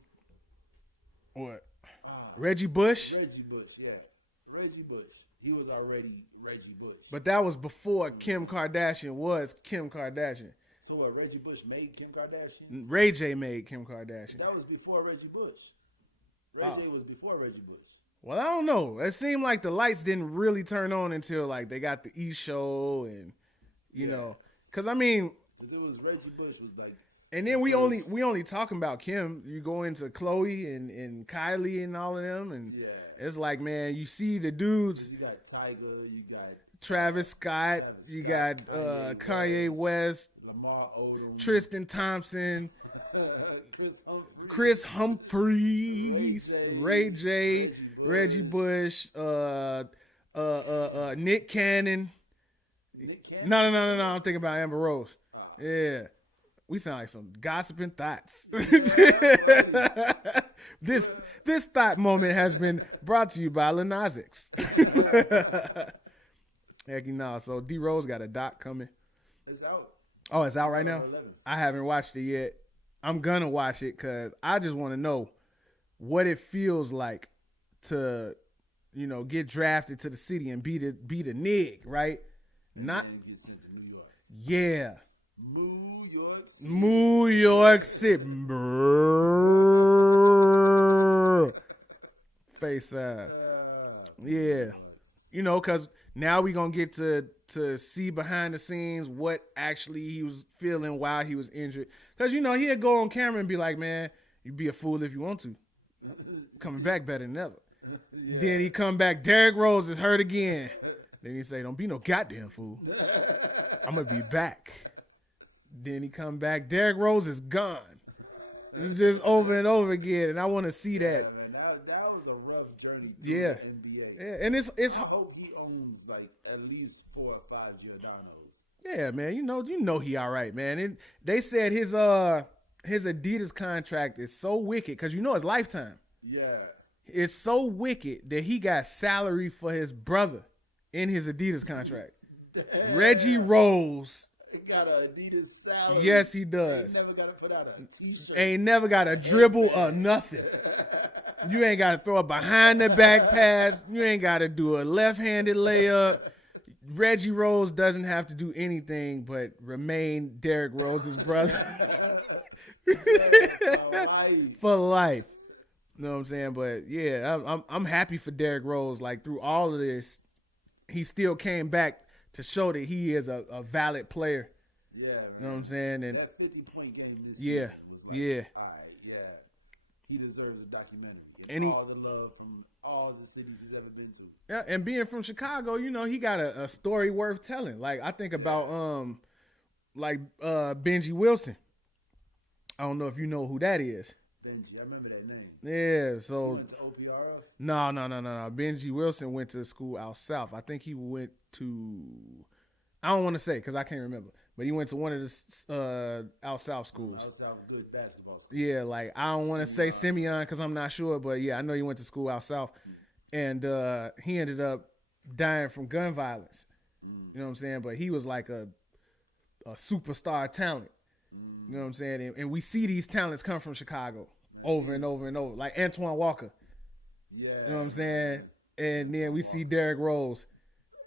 What? Reggie Bush. Reggie Bush, yeah. Reggie Bush. He was already Reggie Bush. But that was before Kim Kardashian was Kim Kardashian. So what? Reggie Bush made Kim Kardashian? Ray J made Kim Kardashian. That was before Reggie Bush. Ray J was before Reggie Bush. Well, I don't know. It seemed like the lights didn't really turn on until like they got the E show and you know, because I mean, it was Reggie Bush was like. And then we only talking about Kim. You go into Chloe and Kylie and all of them, and it's like, man, you see the dudes. You got Tiger, you got Travis Scott, you got Kanye West, Lamar Odom, Tristan Thompson, Chris Humphries, Ray J, Reggie Bush, Nick Cannon. No. I'm thinking about Amber Rose. Yeah. We sound like some gossiping thoughts. This thought moment has been brought to you by Lil Nas X. Heck, you know. So D Rose got a doc coming. It's out. Oh, it's out right now? I haven't watched it yet. I'm gonna watch it because I just want to know what it feels like to, you know, get drafted to the city and be the nig, right? Not. Get sent to New York. Yeah. New York City. Face ass. Yeah. You know, because now we're going to get to see behind the scenes what actually he was feeling while he was injured. Because, you know, he'd go on camera and be like, man, you'd be a fool if you want to. Coming back better than ever. Yeah. Then he come back, Derrick Rose is hurt again. Then he say, don't be no goddamn fool. I'm going to be back. Then he come back, Derrick Rose is gone. It's just over and over again, and I want to see that. Yeah, man, that was a rough journey. Yeah. The NBA. Yeah, and it's. I hope he owns like at least 4 or 5 Giordano's. Yeah, man, you know he all right, man. And they said his Adidas contract is so wicked because you know it's lifetime. Yeah. It's so wicked that he got salary for his brother in his Adidas contract. Reggie Rose. He got an Adidas salary. Yes, he does. Ain't never got to put out a T-shirt. Ain't never got a dribble or nothing. You ain't got to throw a behind the back pass. You ain't got to do a left-handed layup. Reggie Rose doesn't have to do anything but remain Derrick Rose's brother. For life. You know what I'm saying? But yeah, I'm happy for Derrick Rose. Like through all of this, he still came back to show that he is a valid player. Yeah, man. You know what I'm saying? And that 50-point game this yeah, was like, yeah. All right, yeah. He deserves a documentary. And all the love from all the cities he's ever been to. Yeah, and being from Chicago, you know, he got a story worth telling. Like I think about Benji Wilson. I don't know if you know who that is. Benji, I remember that name. Yeah, so He went to OPRF? No. Benji Wilson went to school out south. I think he went to, I don't want to say because I can't remember, but he went to one of the out south schools. Out south, good basketball school. Yeah, like I don't want to say Simeon because I'm not sure, but yeah, I know he went to school out south, and he ended up dying from gun violence. You know what I'm saying? But he was like a superstar talent. You know what I'm saying? And we see these talents come from Chicago over and over and over, like Antoine Walker. Yeah. You know what I'm saying? And then we see Derrick Rose.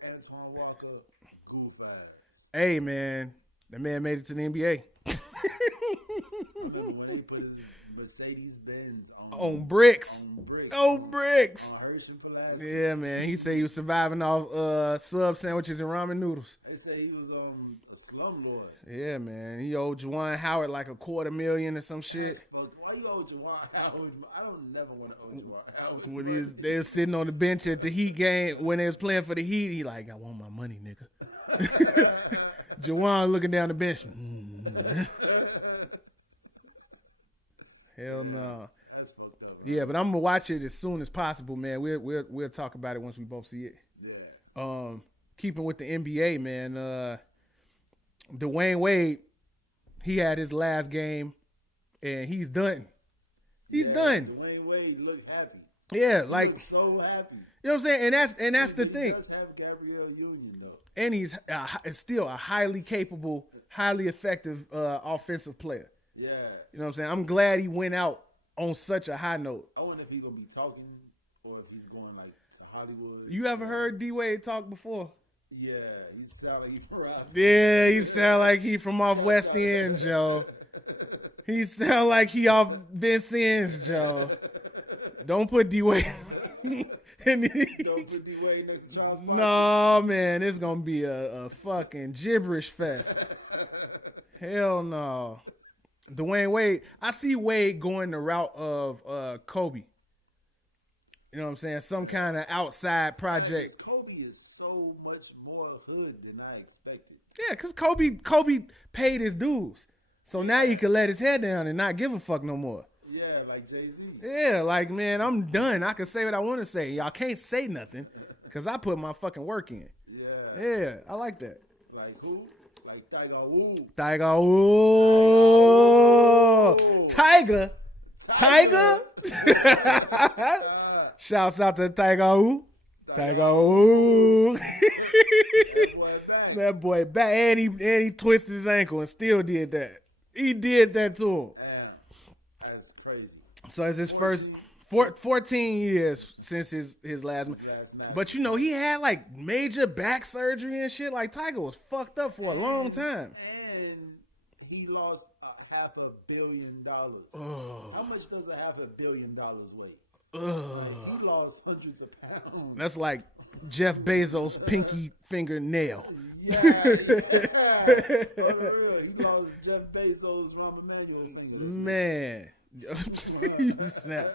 Antoine Walker, goof ass. Hey, man. The man made it to the NBA. When he put his Mercedes-Benz on bricks. On bricks. On Hershey Pulaski. Yeah, man. He said he was surviving off sub sandwiches and ramen noodles. They say he was a slumlord. Yeah, man. He owed Juwan Howard like $250,000 or some shit. Why you owe Juwan Howard? I don't never want to owe Juwan Howard. When they was sitting on the bench at the Heat game when they was playing for the Heat, he like, I want my money, nigga. Juwan looking down the bench. Hell no. That's fucked up. Yeah, but I'm gonna watch it as soon as possible, man. We'll talk about it once we both see it. Yeah. Keeping with the NBA, man. Dwayne Wade, he had his last game, and he's done. He's done. Dwayne Wade looked happy. Yeah, He like looked so happy. you know what I'm saying, and that's the thing. He does have Gabrielle Union though. And he's still a highly capable, highly effective offensive player. Yeah. You know what I'm saying? I'm glad he went out on such a high note. I wonder if he's gonna be talking or if he's going like to Hollywood. You ever heard D Wade talk before? Yeah, he sound like he from around. Yeah, he sound like he from off West End, Joe. He sound like he off Vince Ends, Joe. Don't put D Wade. Don't put D Wade next to John Fox. No, man, it's gonna be a fucking gibberish fest. Hell no. Dwayne Wade, I see Wade going the route of Kobe. You know what I'm saying? Some kind of outside project. Kobe is so much more hood than I expected. Yeah, because Kobe paid his dues. So now he can let his head down and not give a fuck no more. Yeah, like Jay-Z. Yeah, like, man, I'm done. I can say what I want to say. Y'all can't say nothing because I put my fucking work in. Yeah. Yeah, I like that. Like who? Like Tiger Woods. Tiger. Ooh. Tiger. Shouts out to Tiger. Ooh. Tiger. Ooh. That boy back. And he twisted his ankle and still did that. He did that to him. Damn. That's crazy. So it's his first 14 years since his last match. But you know, he had like major back surgery and shit. Like Tiger was fucked up for a long time. And he lost $500 million. Oh. How much does $500 million weigh? He lost hundreds of pounds. That's like Jeff Bezos' pinky fingernail. Yeah. For real. He lost Jeff Bezos' Rahm Emanuel finger. Man. You snap.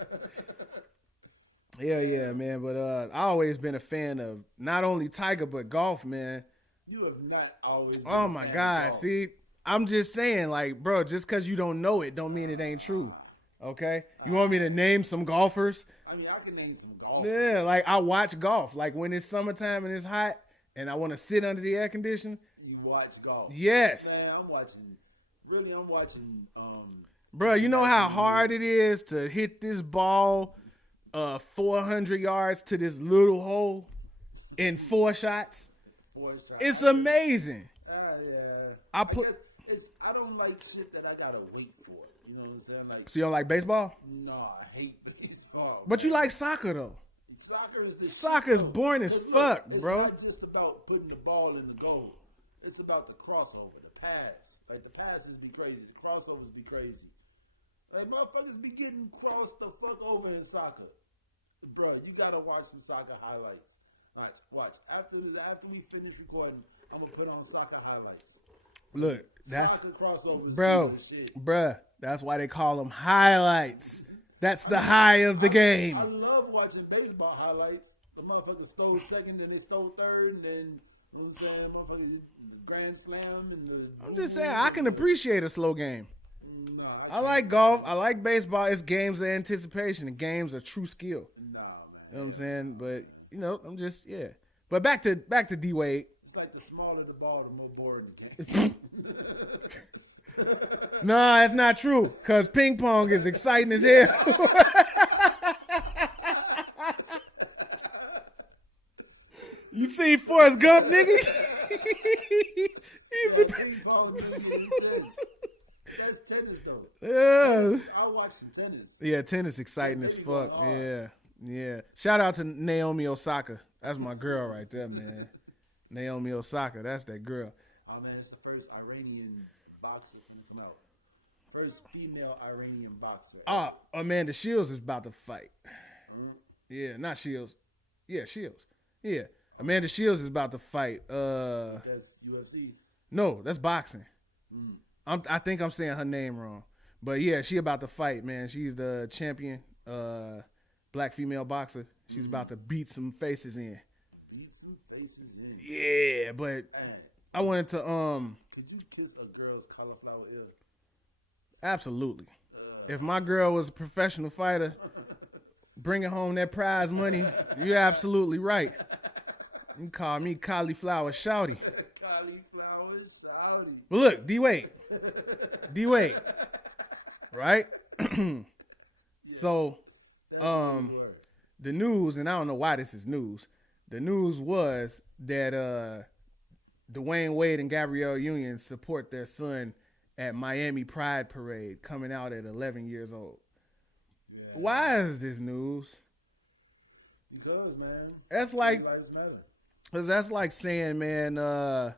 Yeah, man. But I always been a fan of not only Tiger but golf, man. You have not always been Oh a my fan God. of golf. See, I'm just saying, like, bro, just because you don't know it don't mean it ain't true. Okay? You want me to name some golfers? I mean, I can name some golf. Yeah, like I watch golf. Like when it's summertime and it's hot and I want to sit under the air conditioner. You watch golf. Yes. Man, I'm watching. Bro, you know how hard it is to hit this ball 400 yards to this little hole in 4 shots? 4 shots. It's amazing. Yeah. I put. I don't like shit that I gotta wait for. You know what I'm saying? Like, So you don't like baseball? no, I hate baseball. But you like soccer though. Soccer's boring as fuck, bro. It's not just about putting the ball in the goal. It's about the crossover, the pass. Like the passes be crazy, the crossovers be crazy. Like motherfuckers be getting crossed the fuck over in soccer. Bro, you gotta watch some soccer highlights. All right, watch. After we finish recording, I'm gonna put on soccer highlights. Look, that's Soccer crossovers, bro, shit. bruh. That's why they call them highlights. That's the high of the game. I love watching baseball highlights. The motherfucker stole second, and they stole third, and then you know what I'm saying, motherfucker, the grand slam and the. I'm just saying I can appreciate a slow game. Nah, I like golf. I like baseball. It's games of anticipation. And games of true skill. Nah, man. You know what I'm saying? But you know, I'm just But back to D Wade. It's like the smaller the ball, the more boring the game. Nah, that's not true. Cause ping pong is exciting as hell. You see Forrest Gump, nigga? He's a Ping pong, man, that's tennis though. yeah. I watch some tennis. Yeah, tennis exciting as fuck. Yeah. Shout out to Naomi Osaka. That's my girl right there, man. Naomi Osaka, that's that girl. Oh man, it's the first Iranian boxer to come out. First female Iranian boxer. Amanda Shields is about to fight. Yeah, not Shields. Yeah, Shields. Yeah. Amanda Shields is about to fight. That's UFC. No, that's boxing. I think I'm saying her name wrong. But yeah, she about to fight, man. She's the champion, black female boxer. She's about to beat some faces in. Beat some faces in. Yeah, but I wanted to Could you kiss a girl's cauliflower ear? Absolutely. If my girl was a professional fighter, bringing home that prize money, you're absolutely right. You can call me cauliflower shouty. Cauliflower shouty. But look, D-Wade, right? So, the news, and I don't know why this is news. The news was that Dwayne Wade and Gabrielle Union support their son at Miami Pride Parade, coming out at 11 years old. Yeah. Why is this news? Because, man, that's like, cause that's like saying, man,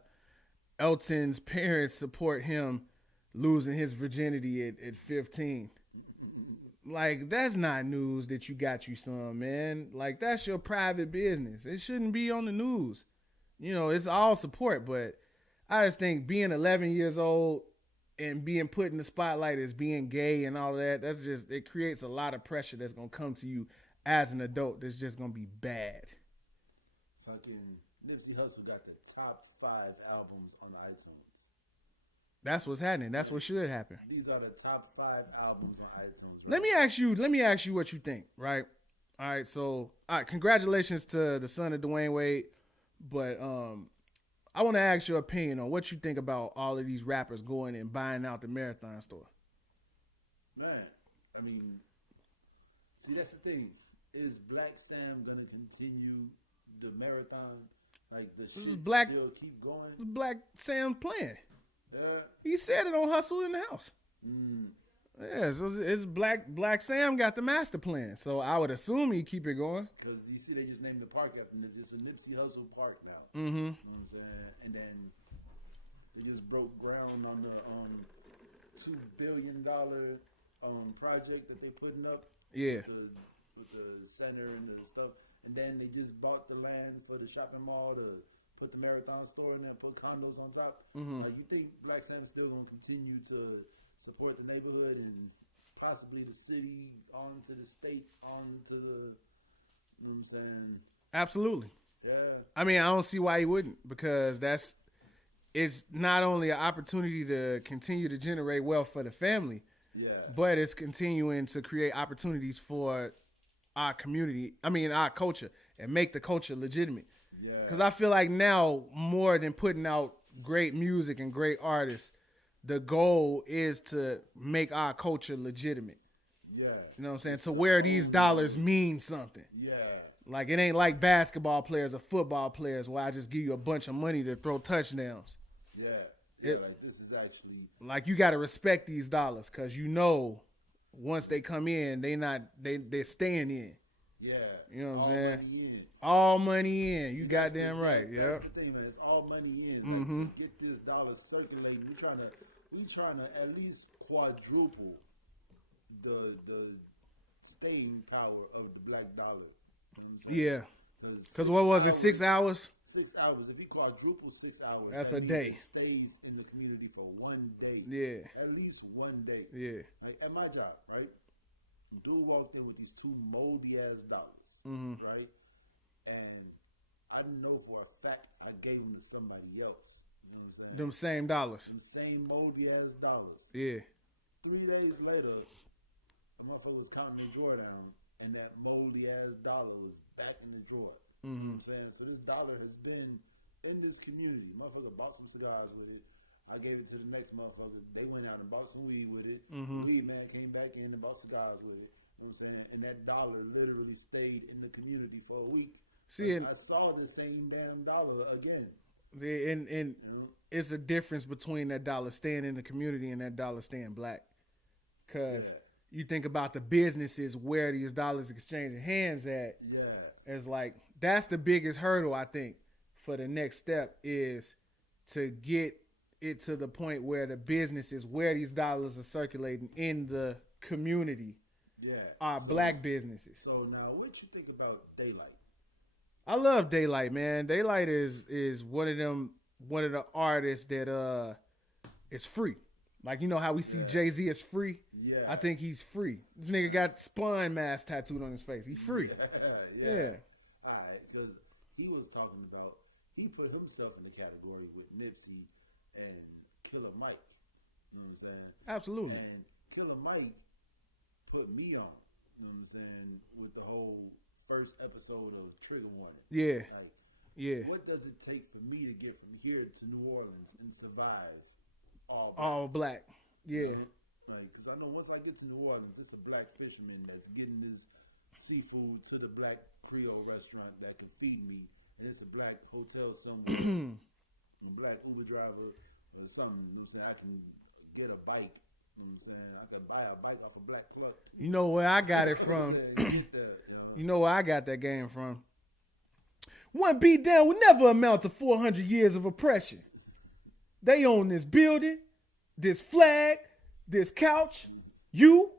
Elton's parents support him losing his virginity at 15. Like, that's not news that you got you some, man. Like, that's your private business. It shouldn't be on the news. You know, it's all support, but I just think being 11 years old and being put in the spotlight as being gay and all of that, that's just, it creates a lot of pressure that's going to come to you as an adult that's just going to be bad. Fucking Nipsey Hussle got the top 5 albums on iTunes. That's what's happening. That's what should happen. These are the top 5 albums on iTunes. Right? Let me ask you what you think, right? All right, so congratulations to the son of Dwayne Wade, but I want to ask your opinion on what you think about all of these rappers going and buying out the Marathon store. Man, I mean, see, that's the thing. Is Black Sam going to continue the marathon? Like, the shit still keep going? Black Sam playing. Yeah. He said it on Hustle in the House. Yeah, so it's Black Sam got the master plan. So I would assume he keep it going. Because you see, they just named the park after him. It's a Nipsey Hussle Park now. Mm-hmm. You know what I'm saying? And then they just broke ground on the $2 billion project that they putting up. Yeah. With the center and the stuff. And then they just bought the land for the shopping mall to put the Marathon store in there and put condos on top. Mm-hmm. Like, you think Black Sam's still going to continue to support the neighborhood and possibly the city, on to the state, on to the, you know what I'm saying? Absolutely. Yeah. I mean, I don't see why he wouldn't, because it's not only an opportunity to continue to generate wealth for the family, but it's continuing to create opportunities for our community, our culture, and make the culture legitimate. Because I feel like now, more than putting out great music and great artists, the goal is to make our culture legitimate. Yeah. You know what I'm saying? To where these dollars mean something. Yeah. Like, it ain't like basketball players or football players where I just give you a bunch of money to throw touchdowns. Yeah. Like, this is actually... Like, you got to respect these dollars, because you know once they come in, they're staying in. Yeah. You know what I'm saying? Money in. All money in. You goddamn right. Yeah. That's the thing, man. It's all money in. Mm-hmm. Like, to get this dollar circulating, we trying to at least quadruple the staying power of the black dollar. You know, yeah. Because what was it, 6 hours? 6 hours. If you quadruple 6 hours, that's a day. It stays in the community for 1 day. Yeah. At least 1 day. Yeah. Like, at my job, right? Dude walked in with these 2 moldy ass dollars, right? And I know for a fact I gave them to somebody else. You know what I'm saying? Them same dollars. Them same moldy ass dollars. Yeah. 3 days later, the motherfucker was counting the drawer down, and that moldy ass dollar was back in the drawer. You know what I'm saying? So this dollar has been in this community. Motherfucker bought some cigars with it. I gave it to the next motherfucker. They went out and bought some weed with it. Weed man came back in and bought cigars with it. You know what I'm saying? And that dollar literally stayed in the community for a week. See, I saw the same damn dollar again. And it's a difference between that dollar staying in the community and that dollar staying black. Because you think about the businesses where these dollars exchanging hands at. Yeah. It's like, that's the biggest hurdle, I think, for the next step, is to get it to the point where the businesses where these dollars are circulating in the community are black businesses. So now, what you think about Daylight? I love Daylight, man. Daylight is one of the artists that is free. Like, you know how we see Jay-Z is free? Yeah. I think he's free. This nigga got spine mask tattooed on his face. He free. Yeah. All right, because he was talking about, he put himself in the category with Nipsey and Killer Mike. You know what I'm saying? Absolutely. And Killer Mike put me on, you know what I'm saying, with the whole first episode of Trigger Warning. Yeah. Like, what does it take for me to get from here to New Orleans and survive all black? Yeah. Like, cause I know once I get to New Orleans, it's a black fisherman that's getting this seafood to the black Creole restaurant that can feed me, and it's a black hotel somewhere, a black Uber driver or something. You know what I'm saying? I can get a bike. You know what I'm saying? I can buy a bike off a black club. You know where I got it from? You know where I got that game from? One beat down will never amount to 400 years of oppression. They own this building, this flag, this couch. You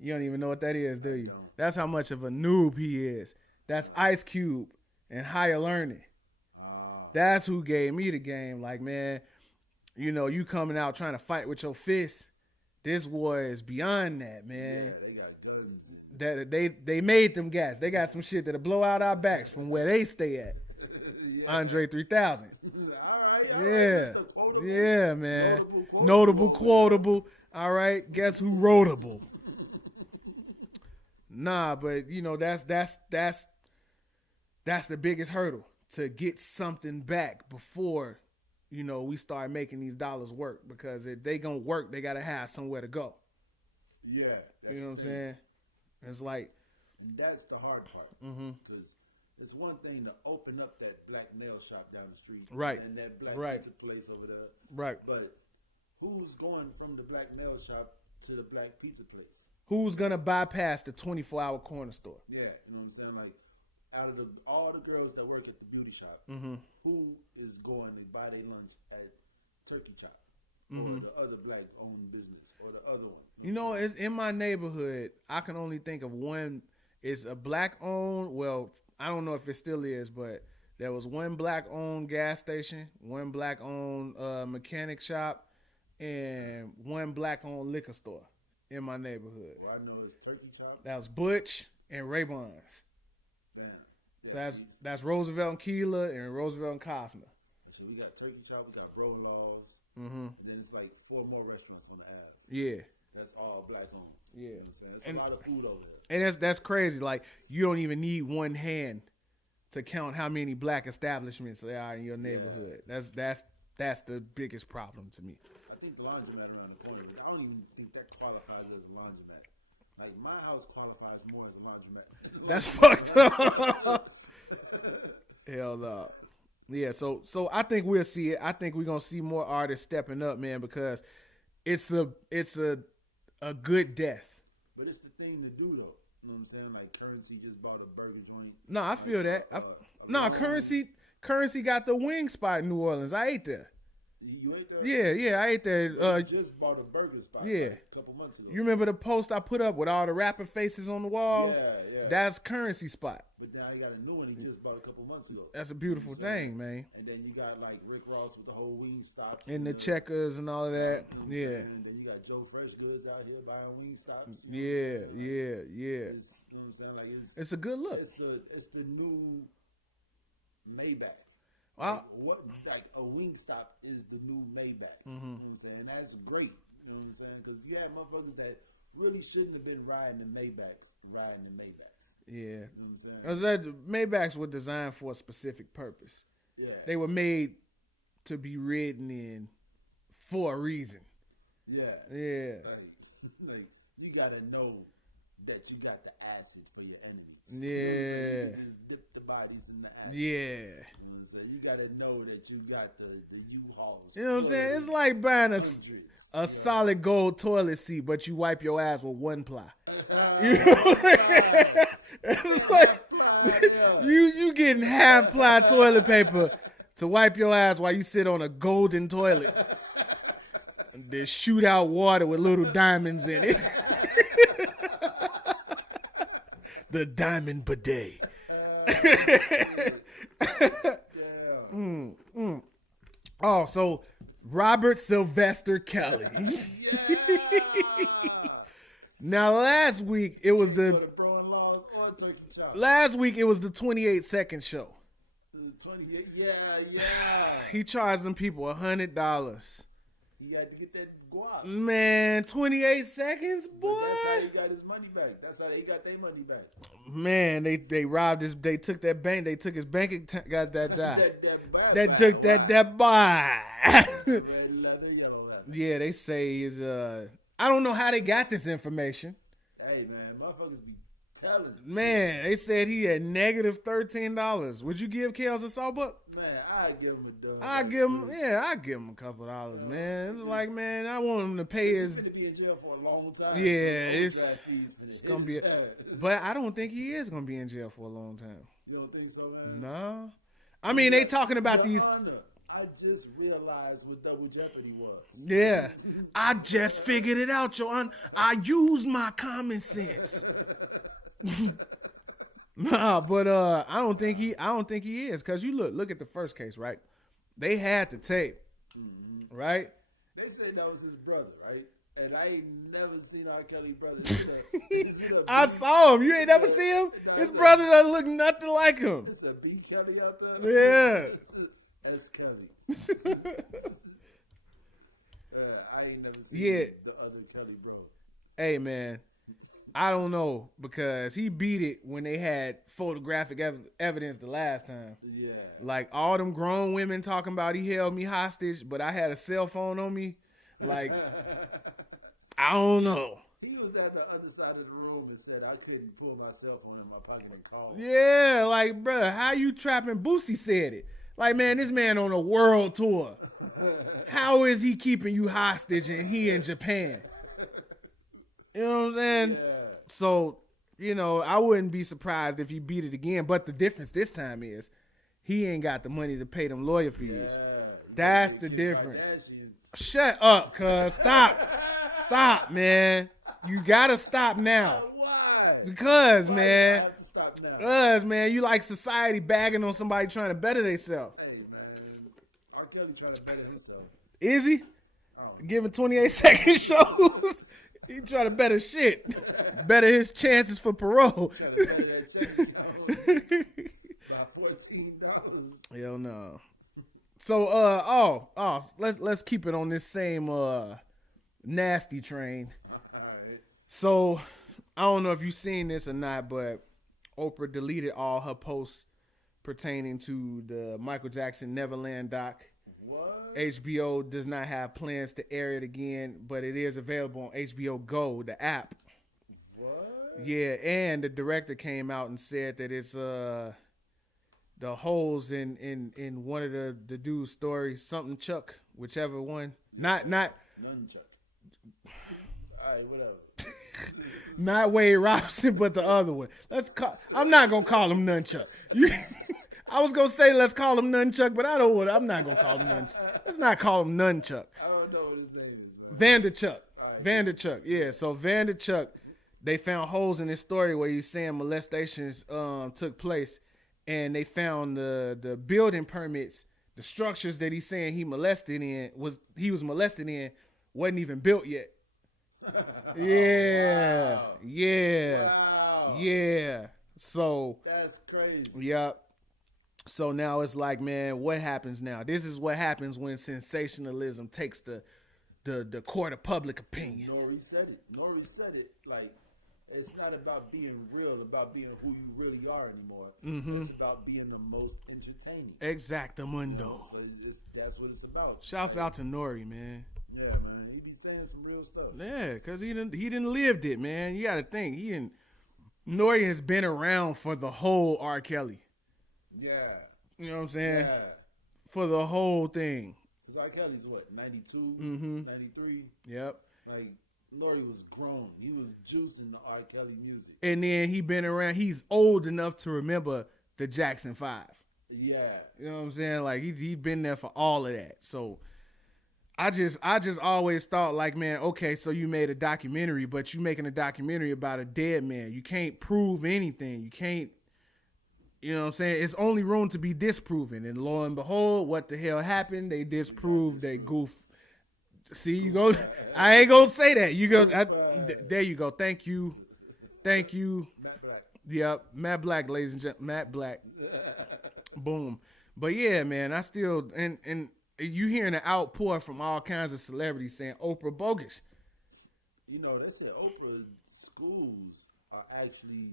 don't even know what that is, do you? That's how much of a noob he is. That's Ice Cube and Higher Learning. That's who gave me the game. Like, man, you know, you coming out trying to fight with your fists. This war is beyond that, man. Yeah, they got guns. They made them gas. They got some shit that'll blow out our backs from where they stay at. Andre 3000. Yeah, man. Notable, quotable. All right, guess who wroteable? Nah, but you know that's the biggest hurdle, to get something back before, you know, we start making these dollars work, because if they gonna work, they gotta have somewhere to go. Yeah, you know what I'm saying? It's like, and that's the hard part, because it's one thing to open up that black nail shop down the street, right, and that black pizza place over there, right. But who's going from the black nail shop to the black pizza place? Who's gonna bypass the 24-hour corner store? Yeah, you know what I'm saying? Like, out of all the girls that work at the beauty shop, who is going to buy their lunch at Turkey Chop or the other black-owned business or the other one? You know, it's in my neighborhood. I can only think of one. It's a black-owned. Well, I don't know if it still is, but there was one black-owned gas station, one black-owned mechanic shop, and one black-owned liquor store in my neighborhood. Well, I know it's Turkey Chop. That was Butch and Raybon's. Damn. So that's Roosevelt and Keeler and Roosevelt and Costner. Actually, we got Turkey Chop, we got Roll-Offs, and then it's like 4 more restaurants on the Ave. Yeah. That's all black owned. Yeah. You know what I'm saying? There's a lot of food over there. And that's crazy. Like, you don't even need one hand to count how many black establishments there are in your neighborhood. Yeah. That's the biggest problem to me. I think the laundromat around the corner, but I don't even think that qualifies as a laundromat. Like, my house qualifies more as a laundromat. That's fucked up. Hell no. Yeah, so I think we'll see it. I think we're gonna see more artists stepping up, man, because it's a good death. But it's the thing to do, though. You know what I'm saying? Like, Currency just bought a burger joint. No, I feel that. Currency got the wing spot in New Orleans. I ate there. You ate there? Yeah, I ate there. Just bought a burger spot. Yeah, like a couple months ago. You remember the post I put up with all the rapper faces on the wall? Yeah. That's Currency spot. But now he got a new one he just bought a couple months ago. That's a beautiful thing, man. And then you got like Rick Ross with the whole wing stops. And the checkers and all of that. Yeah. And then you got Joe Fresh Goods out here buying wing stops. Yeah. You know what I'm saying? Like, it's a good look. It's the new Maybach. Like a wing stop is the new Maybach. You know what I'm saying? That's great. You know what I'm saying? Because you have motherfuckers that really shouldn't have been riding the Maybachs. Yeah. You know what I'm saying? Maybachs were designed for a specific purpose. Yeah. They were made to be ridden in for a reason. Yeah. Yeah. Like you gotta know that you got the acid for your enemies. Yeah. You just dip the bodies in the acid. Yeah. You know what I'm saying? You gotta know that you got the U-Hauls. You know what I'm saying? It's like buying a solid gold toilet seat, but you wipe your ass with one ply. You know what I'm saying? It's like you getting half ply toilet paper to wipe your ass while you sit on a golden toilet. And then shoot out water with little diamonds in it. The diamond bidet. Oh, so Robert Sylvester Kelly. Yeah. Now last week it was the Last 28-second show. 28, yeah. He charged them people $100. He had to get that guap. Man, 28 seconds, boy. That's how he got his money back. That's how they got their money back. Man, they robbed his. They took that bank. They took his bank account. Got that job. that Took that buy. red leather, yellow leather. Yeah, they say is I don't know how they got this information. Hey man, motherfuckers be telling. Man, they said he had negative $13. Would you give Kels a sawbuck? Man, I give him a done. I give him a couple dollars, man. It's like, man, I want him to pay his. He's gonna be in jail for a long time. Yeah, it's gonna be. But I don't think he is gonna be in jail for a long time. You don't think so, man? No, I mean they talking about Your these. Honor, I just realized what Double Jeopardy was. Yeah, I just figured it out, Your Honor. I used my common sense. Nah, but I don't think he is, cause you look at the first case, right? They had the tape, right? They said that was his brother, right? And I ain't never seen R. Kelly's brother do that. I saw him. You ain't never see him? His brother doesn't look nothing like him. It's a B. Kelly out there. Yeah. That's Kelly. I ain't never seen the other Kelly bro. Hey man, I don't know, because he beat it when they had photographic evidence the last time. Yeah. Like all them grown women talking about he held me hostage, but I had a cell phone on me. Like, I don't know. He was at the other side of the room and said, I couldn't pull my cell phone in my pocket and call. Yeah, like, bruh, how you trapping? Boosie said it. Like, man, this man on a world tour. How is he keeping you hostage and he in Japan? You know what I'm saying? Yeah. So, you know, I wouldn't be surprised if he beat it again. But the difference this time is he ain't got the money to pay them lawyer fees. Yeah. That's the difference. Shut up, cuz. Stop, man. You gotta stop now. Why? Because, Why man. do I have to stop now? Because, man, you like society bagging on somebody trying to better themselves. Hey, man. R. Kelly trying to better himself. Is he? Giving 28-second shows. He trying to better shit. Better his chances for parole. Trying to better that check by $14. Hell no. So let's keep it on this same nasty train. All right. So I don't know if you've seen this or not, but Oprah deleted all her posts pertaining to the Michael Jackson Neverland doc. What? HBO does not have plans to air it again, but it is available on HBO Go, the app. What? Yeah, and the director came out and said that it's the holes in one of the dude's stories, something Chuck, whichever one. Not None Chuck. All right, whatever. not Wade Robson, but the other one. I'm not gonna call him Nunchuck. I was gonna say let's call him Nunchuck, but I'm not gonna call him Nunchuck. Let's not call him Nunchuck. I don't know what his name is. Vanderchuck. Right. Vanderchuck. Yeah. So Vanderchuck, they found holes in his story where he's saying molestations took place, and they found the building permits, the structures that he's saying he was molested in wasn't even built yet. Yeah. Wow. Yeah. Wow. Yeah. So That's crazy. yep. So now it's like, man, what happens now? This is what happens when sensationalism takes the court of public opinion. Nori said it. Like, it's not about being real, about being who you really are anymore. Mm-hmm. It's about being the most entertaining. Exactamundo. So that's what it's about. Shouts out to Nori, man. Yeah, man. He be saying some real stuff. Yeah, cause he didn't lived it, man. You got to think Nori has been around for the whole R. Kelly. Yeah. You know what I'm saying? Yeah. For the whole thing. Because R. Kelly's what, 92, Mm-hmm. 93? Yep. Like, Nori was grown. He was juicing the R. Kelly music. And then he been around. He's old enough to remember the Jackson 5. Yeah. You know what I'm saying? Like he been there for all of that. So I just always thought like, man, okay, so you made a documentary, but you making a documentary about a dead man. You can't prove anything. You can't, You know what I'm saying? It's only room to be disproven. And lo and behold, what the hell happened? They disproved they goof. See, you go. I ain't gonna say that. You go. There you go. Thank you. Matt Black. Yep, Matt Black, ladies and gentlemen. Matt Black. Boom. But yeah, man, I still and you hearing an outpour from all kinds of celebrities saying Oprah bogus. You know, they said Oprah schools are actually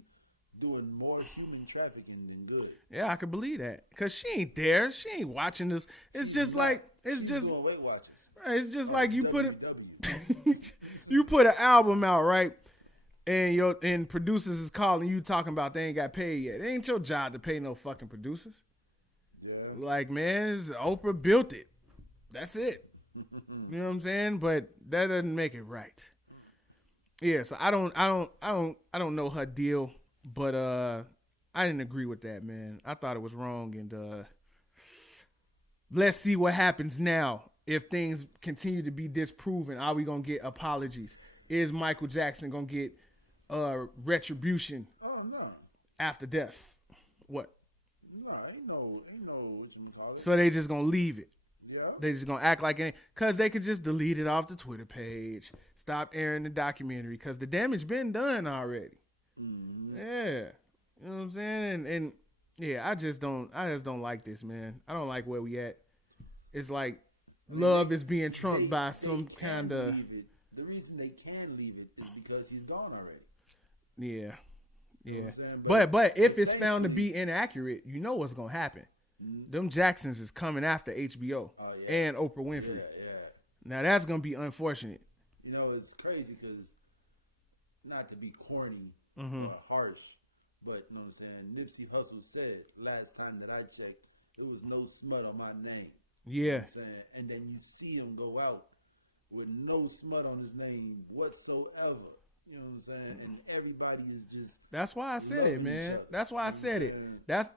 doing more human trafficking than good. Yeah, I can believe that. Cause she ain't there. She ain't watching this. It's just like She's doing Weight Watchers. Right, it's just like you put WW. you put an album out, right? And producers is calling you talking about they ain't got paid yet. It ain't your job to pay no fucking producers. Yeah. Like, man, Oprah built it. That's it. You know what I'm saying? But that doesn't make it right. Yeah, so I don't know her deal, but I didn't agree with that, man. I thought it was wrong, and let's see what happens now. If things continue to be disproven, are we gonna get apologies? Is Michael Jackson gonna get retribution? Oh no. After death? What? No, ain't no what you call it. So they just gonna leave it. Yeah. They just gonna act like it, cause they could just delete it off the Twitter page, stop airing the documentary, cause the damage been done already. Mm-hmm. Yeah, you know what I'm saying, and yeah, I just don't like this, man. I don't like where we at. It's like love is being trumped by some kind of. The reason they can leave it is because he's gone already. Yeah, yeah. You know but if it's found to be inaccurate, you know what's gonna happen. Mm-hmm. Them Jacksons is coming after HBO and Oprah Winfrey. Yeah. Now that's gonna be unfortunate. You know, it's crazy because not to be corny or harsh, but you know what I'm saying. Nipsey Hussle said last time that I checked, there was no smut on my name. Yeah. You know what I'm saying? And then you see him go out with no smut on his name whatsoever. You know what I'm saying? And everybody is just. That's why I said it, man. That's why I said it. That's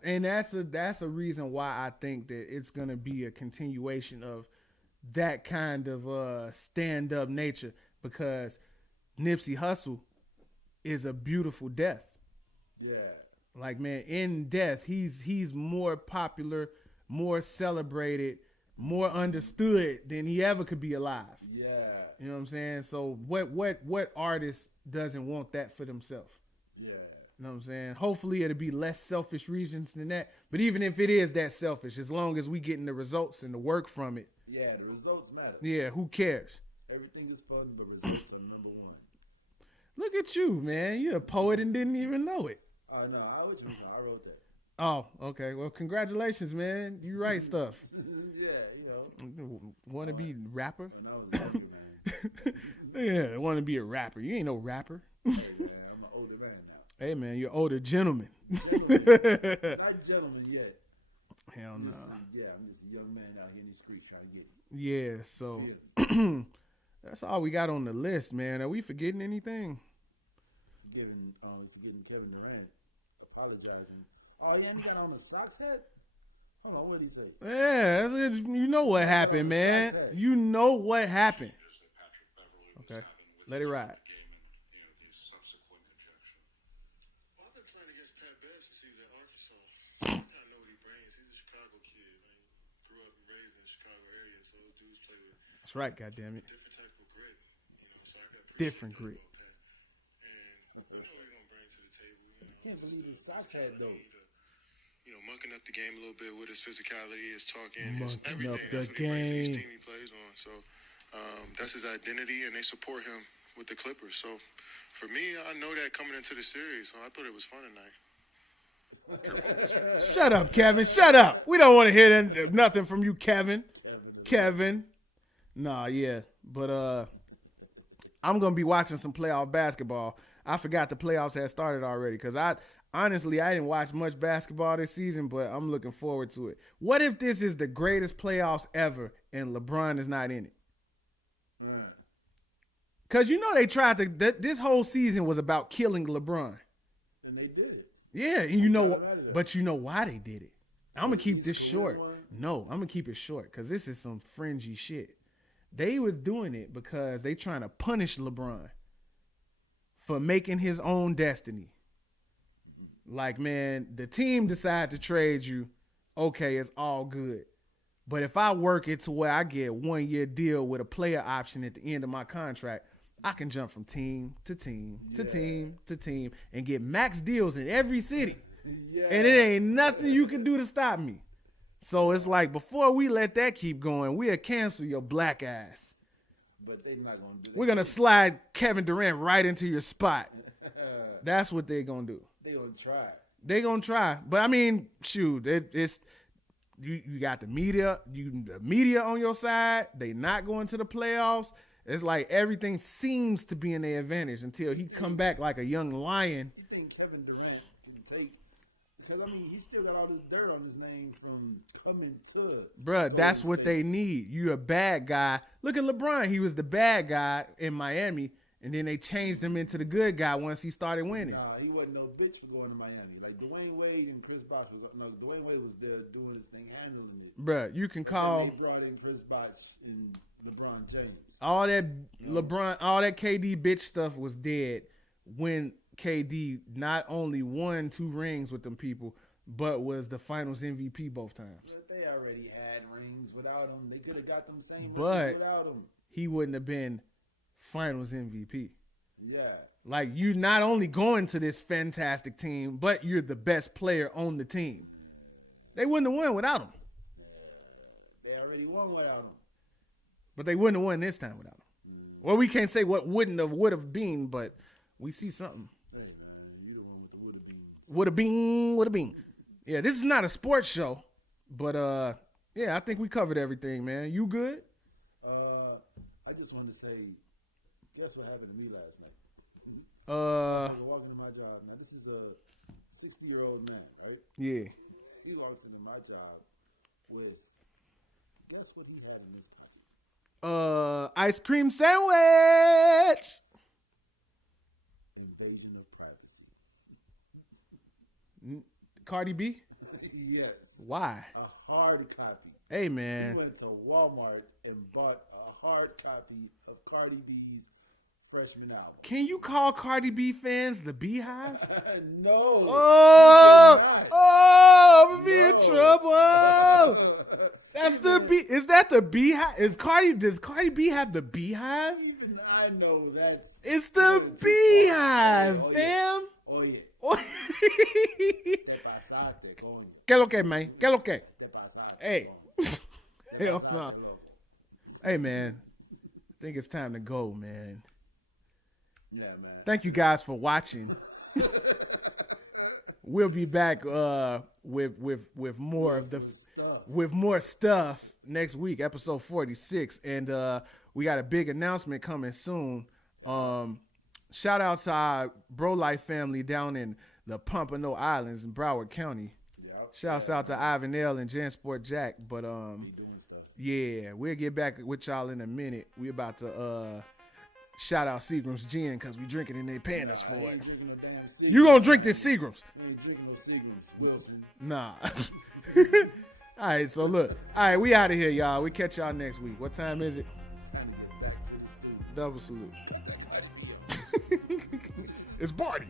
a reason why I think that it's gonna be a continuation of that kind of stand up nature, because Nipsey Hussle is a beautiful death. Yeah. Like, man, in death, he's more popular, more celebrated, more understood than he ever could be alive. Yeah. You know what I'm saying? So what artist doesn't want that for themselves? Yeah. You know what I'm saying? Hopefully it'll be less selfish reasons than that. But even if it is that selfish, as long as we getting the results and the work from it. Yeah, the results matter. Yeah, who cares? Everything is fun, but results are number one. Look at you, man. You're a poet and didn't even know it. Oh, no, I wrote that. Oh, okay. Well, congratulations, man. You write stuff. Yeah, you know. Want to be rapper? And I was younger, man. Yeah, want to be a rapper. You ain't no rapper. Hey, man, I'm an older man now. Hey, man, you're an older gentleman. Not gentleman yet. Hell no. Yeah, I'm just a young man out here in the street trying to get it. Yeah, so that's all we got on the list, man. Are we forgetting anything? Forgetting Kevin Durant apologizing. Oh, he ain't got on a Sox hat? Hold on, what did he say? Yeah, you know what happened, man. You know what happened. Okay, let it ride. That's right, goddammit. Different type of grit, so I got different grit. And we're gonna bring to the table. Can't believe the Sox had though. Mucking up the game a little bit with his physicality, his talking, his everything. Up the that's what he brings to each game. team he plays on. So that's his identity, and they support him with the Clippers. So for me, I know that coming into the series, so I thought it was fun tonight. Shut up, Kevin. Shut up. We don't want to hear nothing from you, Kevin. Kevin. Nah, yeah. But I'm going to be watching some playoff basketball. I forgot the playoffs had started already because honestly, I didn't watch much basketball this season, but I'm looking forward to it. What if this is the greatest playoffs ever and LeBron is not in it? Because they tried to – this whole season was about killing LeBron. And they did it. Yeah, and but you know why they did it. I'm going to keep this short. No, I'm going to keep it short because this is some fringy shit. They was doing it because they trying to punish LeBron for making his own destiny. Like, man, the team decide to trade you. Okay, it's all good. But if I work it to where I get 1 year deal with a player option at the end of my contract, I can jump from team to team to team to team and get max deals in every city. Yeah. And it ain't nothing you can do to stop me. So it's like, before we let that keep going, we'll cancel your black ass. But they not going to do that. We're going to slide Kevin Durant right into your spot. That's what they're going to do. They going to try. They going to try. But, I mean, shoot, it's you got the media on your side. They not going to the playoffs. It's like everything seems to be in their advantage until he come back like a young lion. You think Kevin Durant can take? Because, I mean, he still got all this dirt on his name from coming to. Bruh, that's what they need. You a bad guy. Look at LeBron. He was the bad guy in Miami, and then they changed him into the good guy once he started winning. Nah, he wasn't no bitch for going to Miami. Like Dwayne Wade and Chris Bosh. Dwayne Wade was there doing his thing, handling it. Bruh, you can call. And they brought in Chris Bosh and LeBron James. All that LeBron, all that KD bitch stuff was dead when KD not only won 2 rings with them people, but was the Finals MVP both times. But they already had rings without him. They could have got them same rings But without him. he wouldn't have been Finals MVP. Yeah. Like, you not only going to this fantastic team, but you're the best player on the team. They wouldn't have won without him. They already won without him. But they wouldn't have won this time without him. Well, we can't say what would have been, but we see something. Hey, man, you the one with the would have been. Would have been. Yeah, this is not a sports show, but yeah, I think we covered everything, man. You good? I just wanted to say, guess what happened to me last night? I was walking to my job. Now, this is a 60-year-old man, right? Yeah. He walks into my job with, guess what he had in his pocket? Ice cream sandwich. Invasion of privacy. Cardi B? Yes. Why? A hard copy. Hey, man. He went to Walmart and bought a hard copy of Cardi B's freshman album. Can you call Cardi B fans the Beehive? No. Oh, I'm in trouble. That's the B. Is that the Beehive? Does Cardi B have the Beehive? Even I know that. It's the Beehive, fam. Oh, yeah. ¿Qué lo que, man? ¿Qué lo que? Hey. Hell no. Hey, man. I think it's time to go, man. Yeah, man. Thank you guys for watching. We'll be back with more of the with more stuff next week, episode 46, and we got a big announcement coming soon. Shout out to our Bro Life family down in the Pompano Islands in Broward County. Shouts out to Ivan L and Jansport Jack. But yeah, we'll get back with y'all in a minute. We about to shout out Seagram's Gin because we drinking and they paying us for it. You gonna drink this Seagram's? I ain't drinking no Seagram's, Wilson. Nah. All right, so look. All right, we out of here, y'all. We catch y'all next week. What time is it? Time to get back to the studio. Double salute. It's party.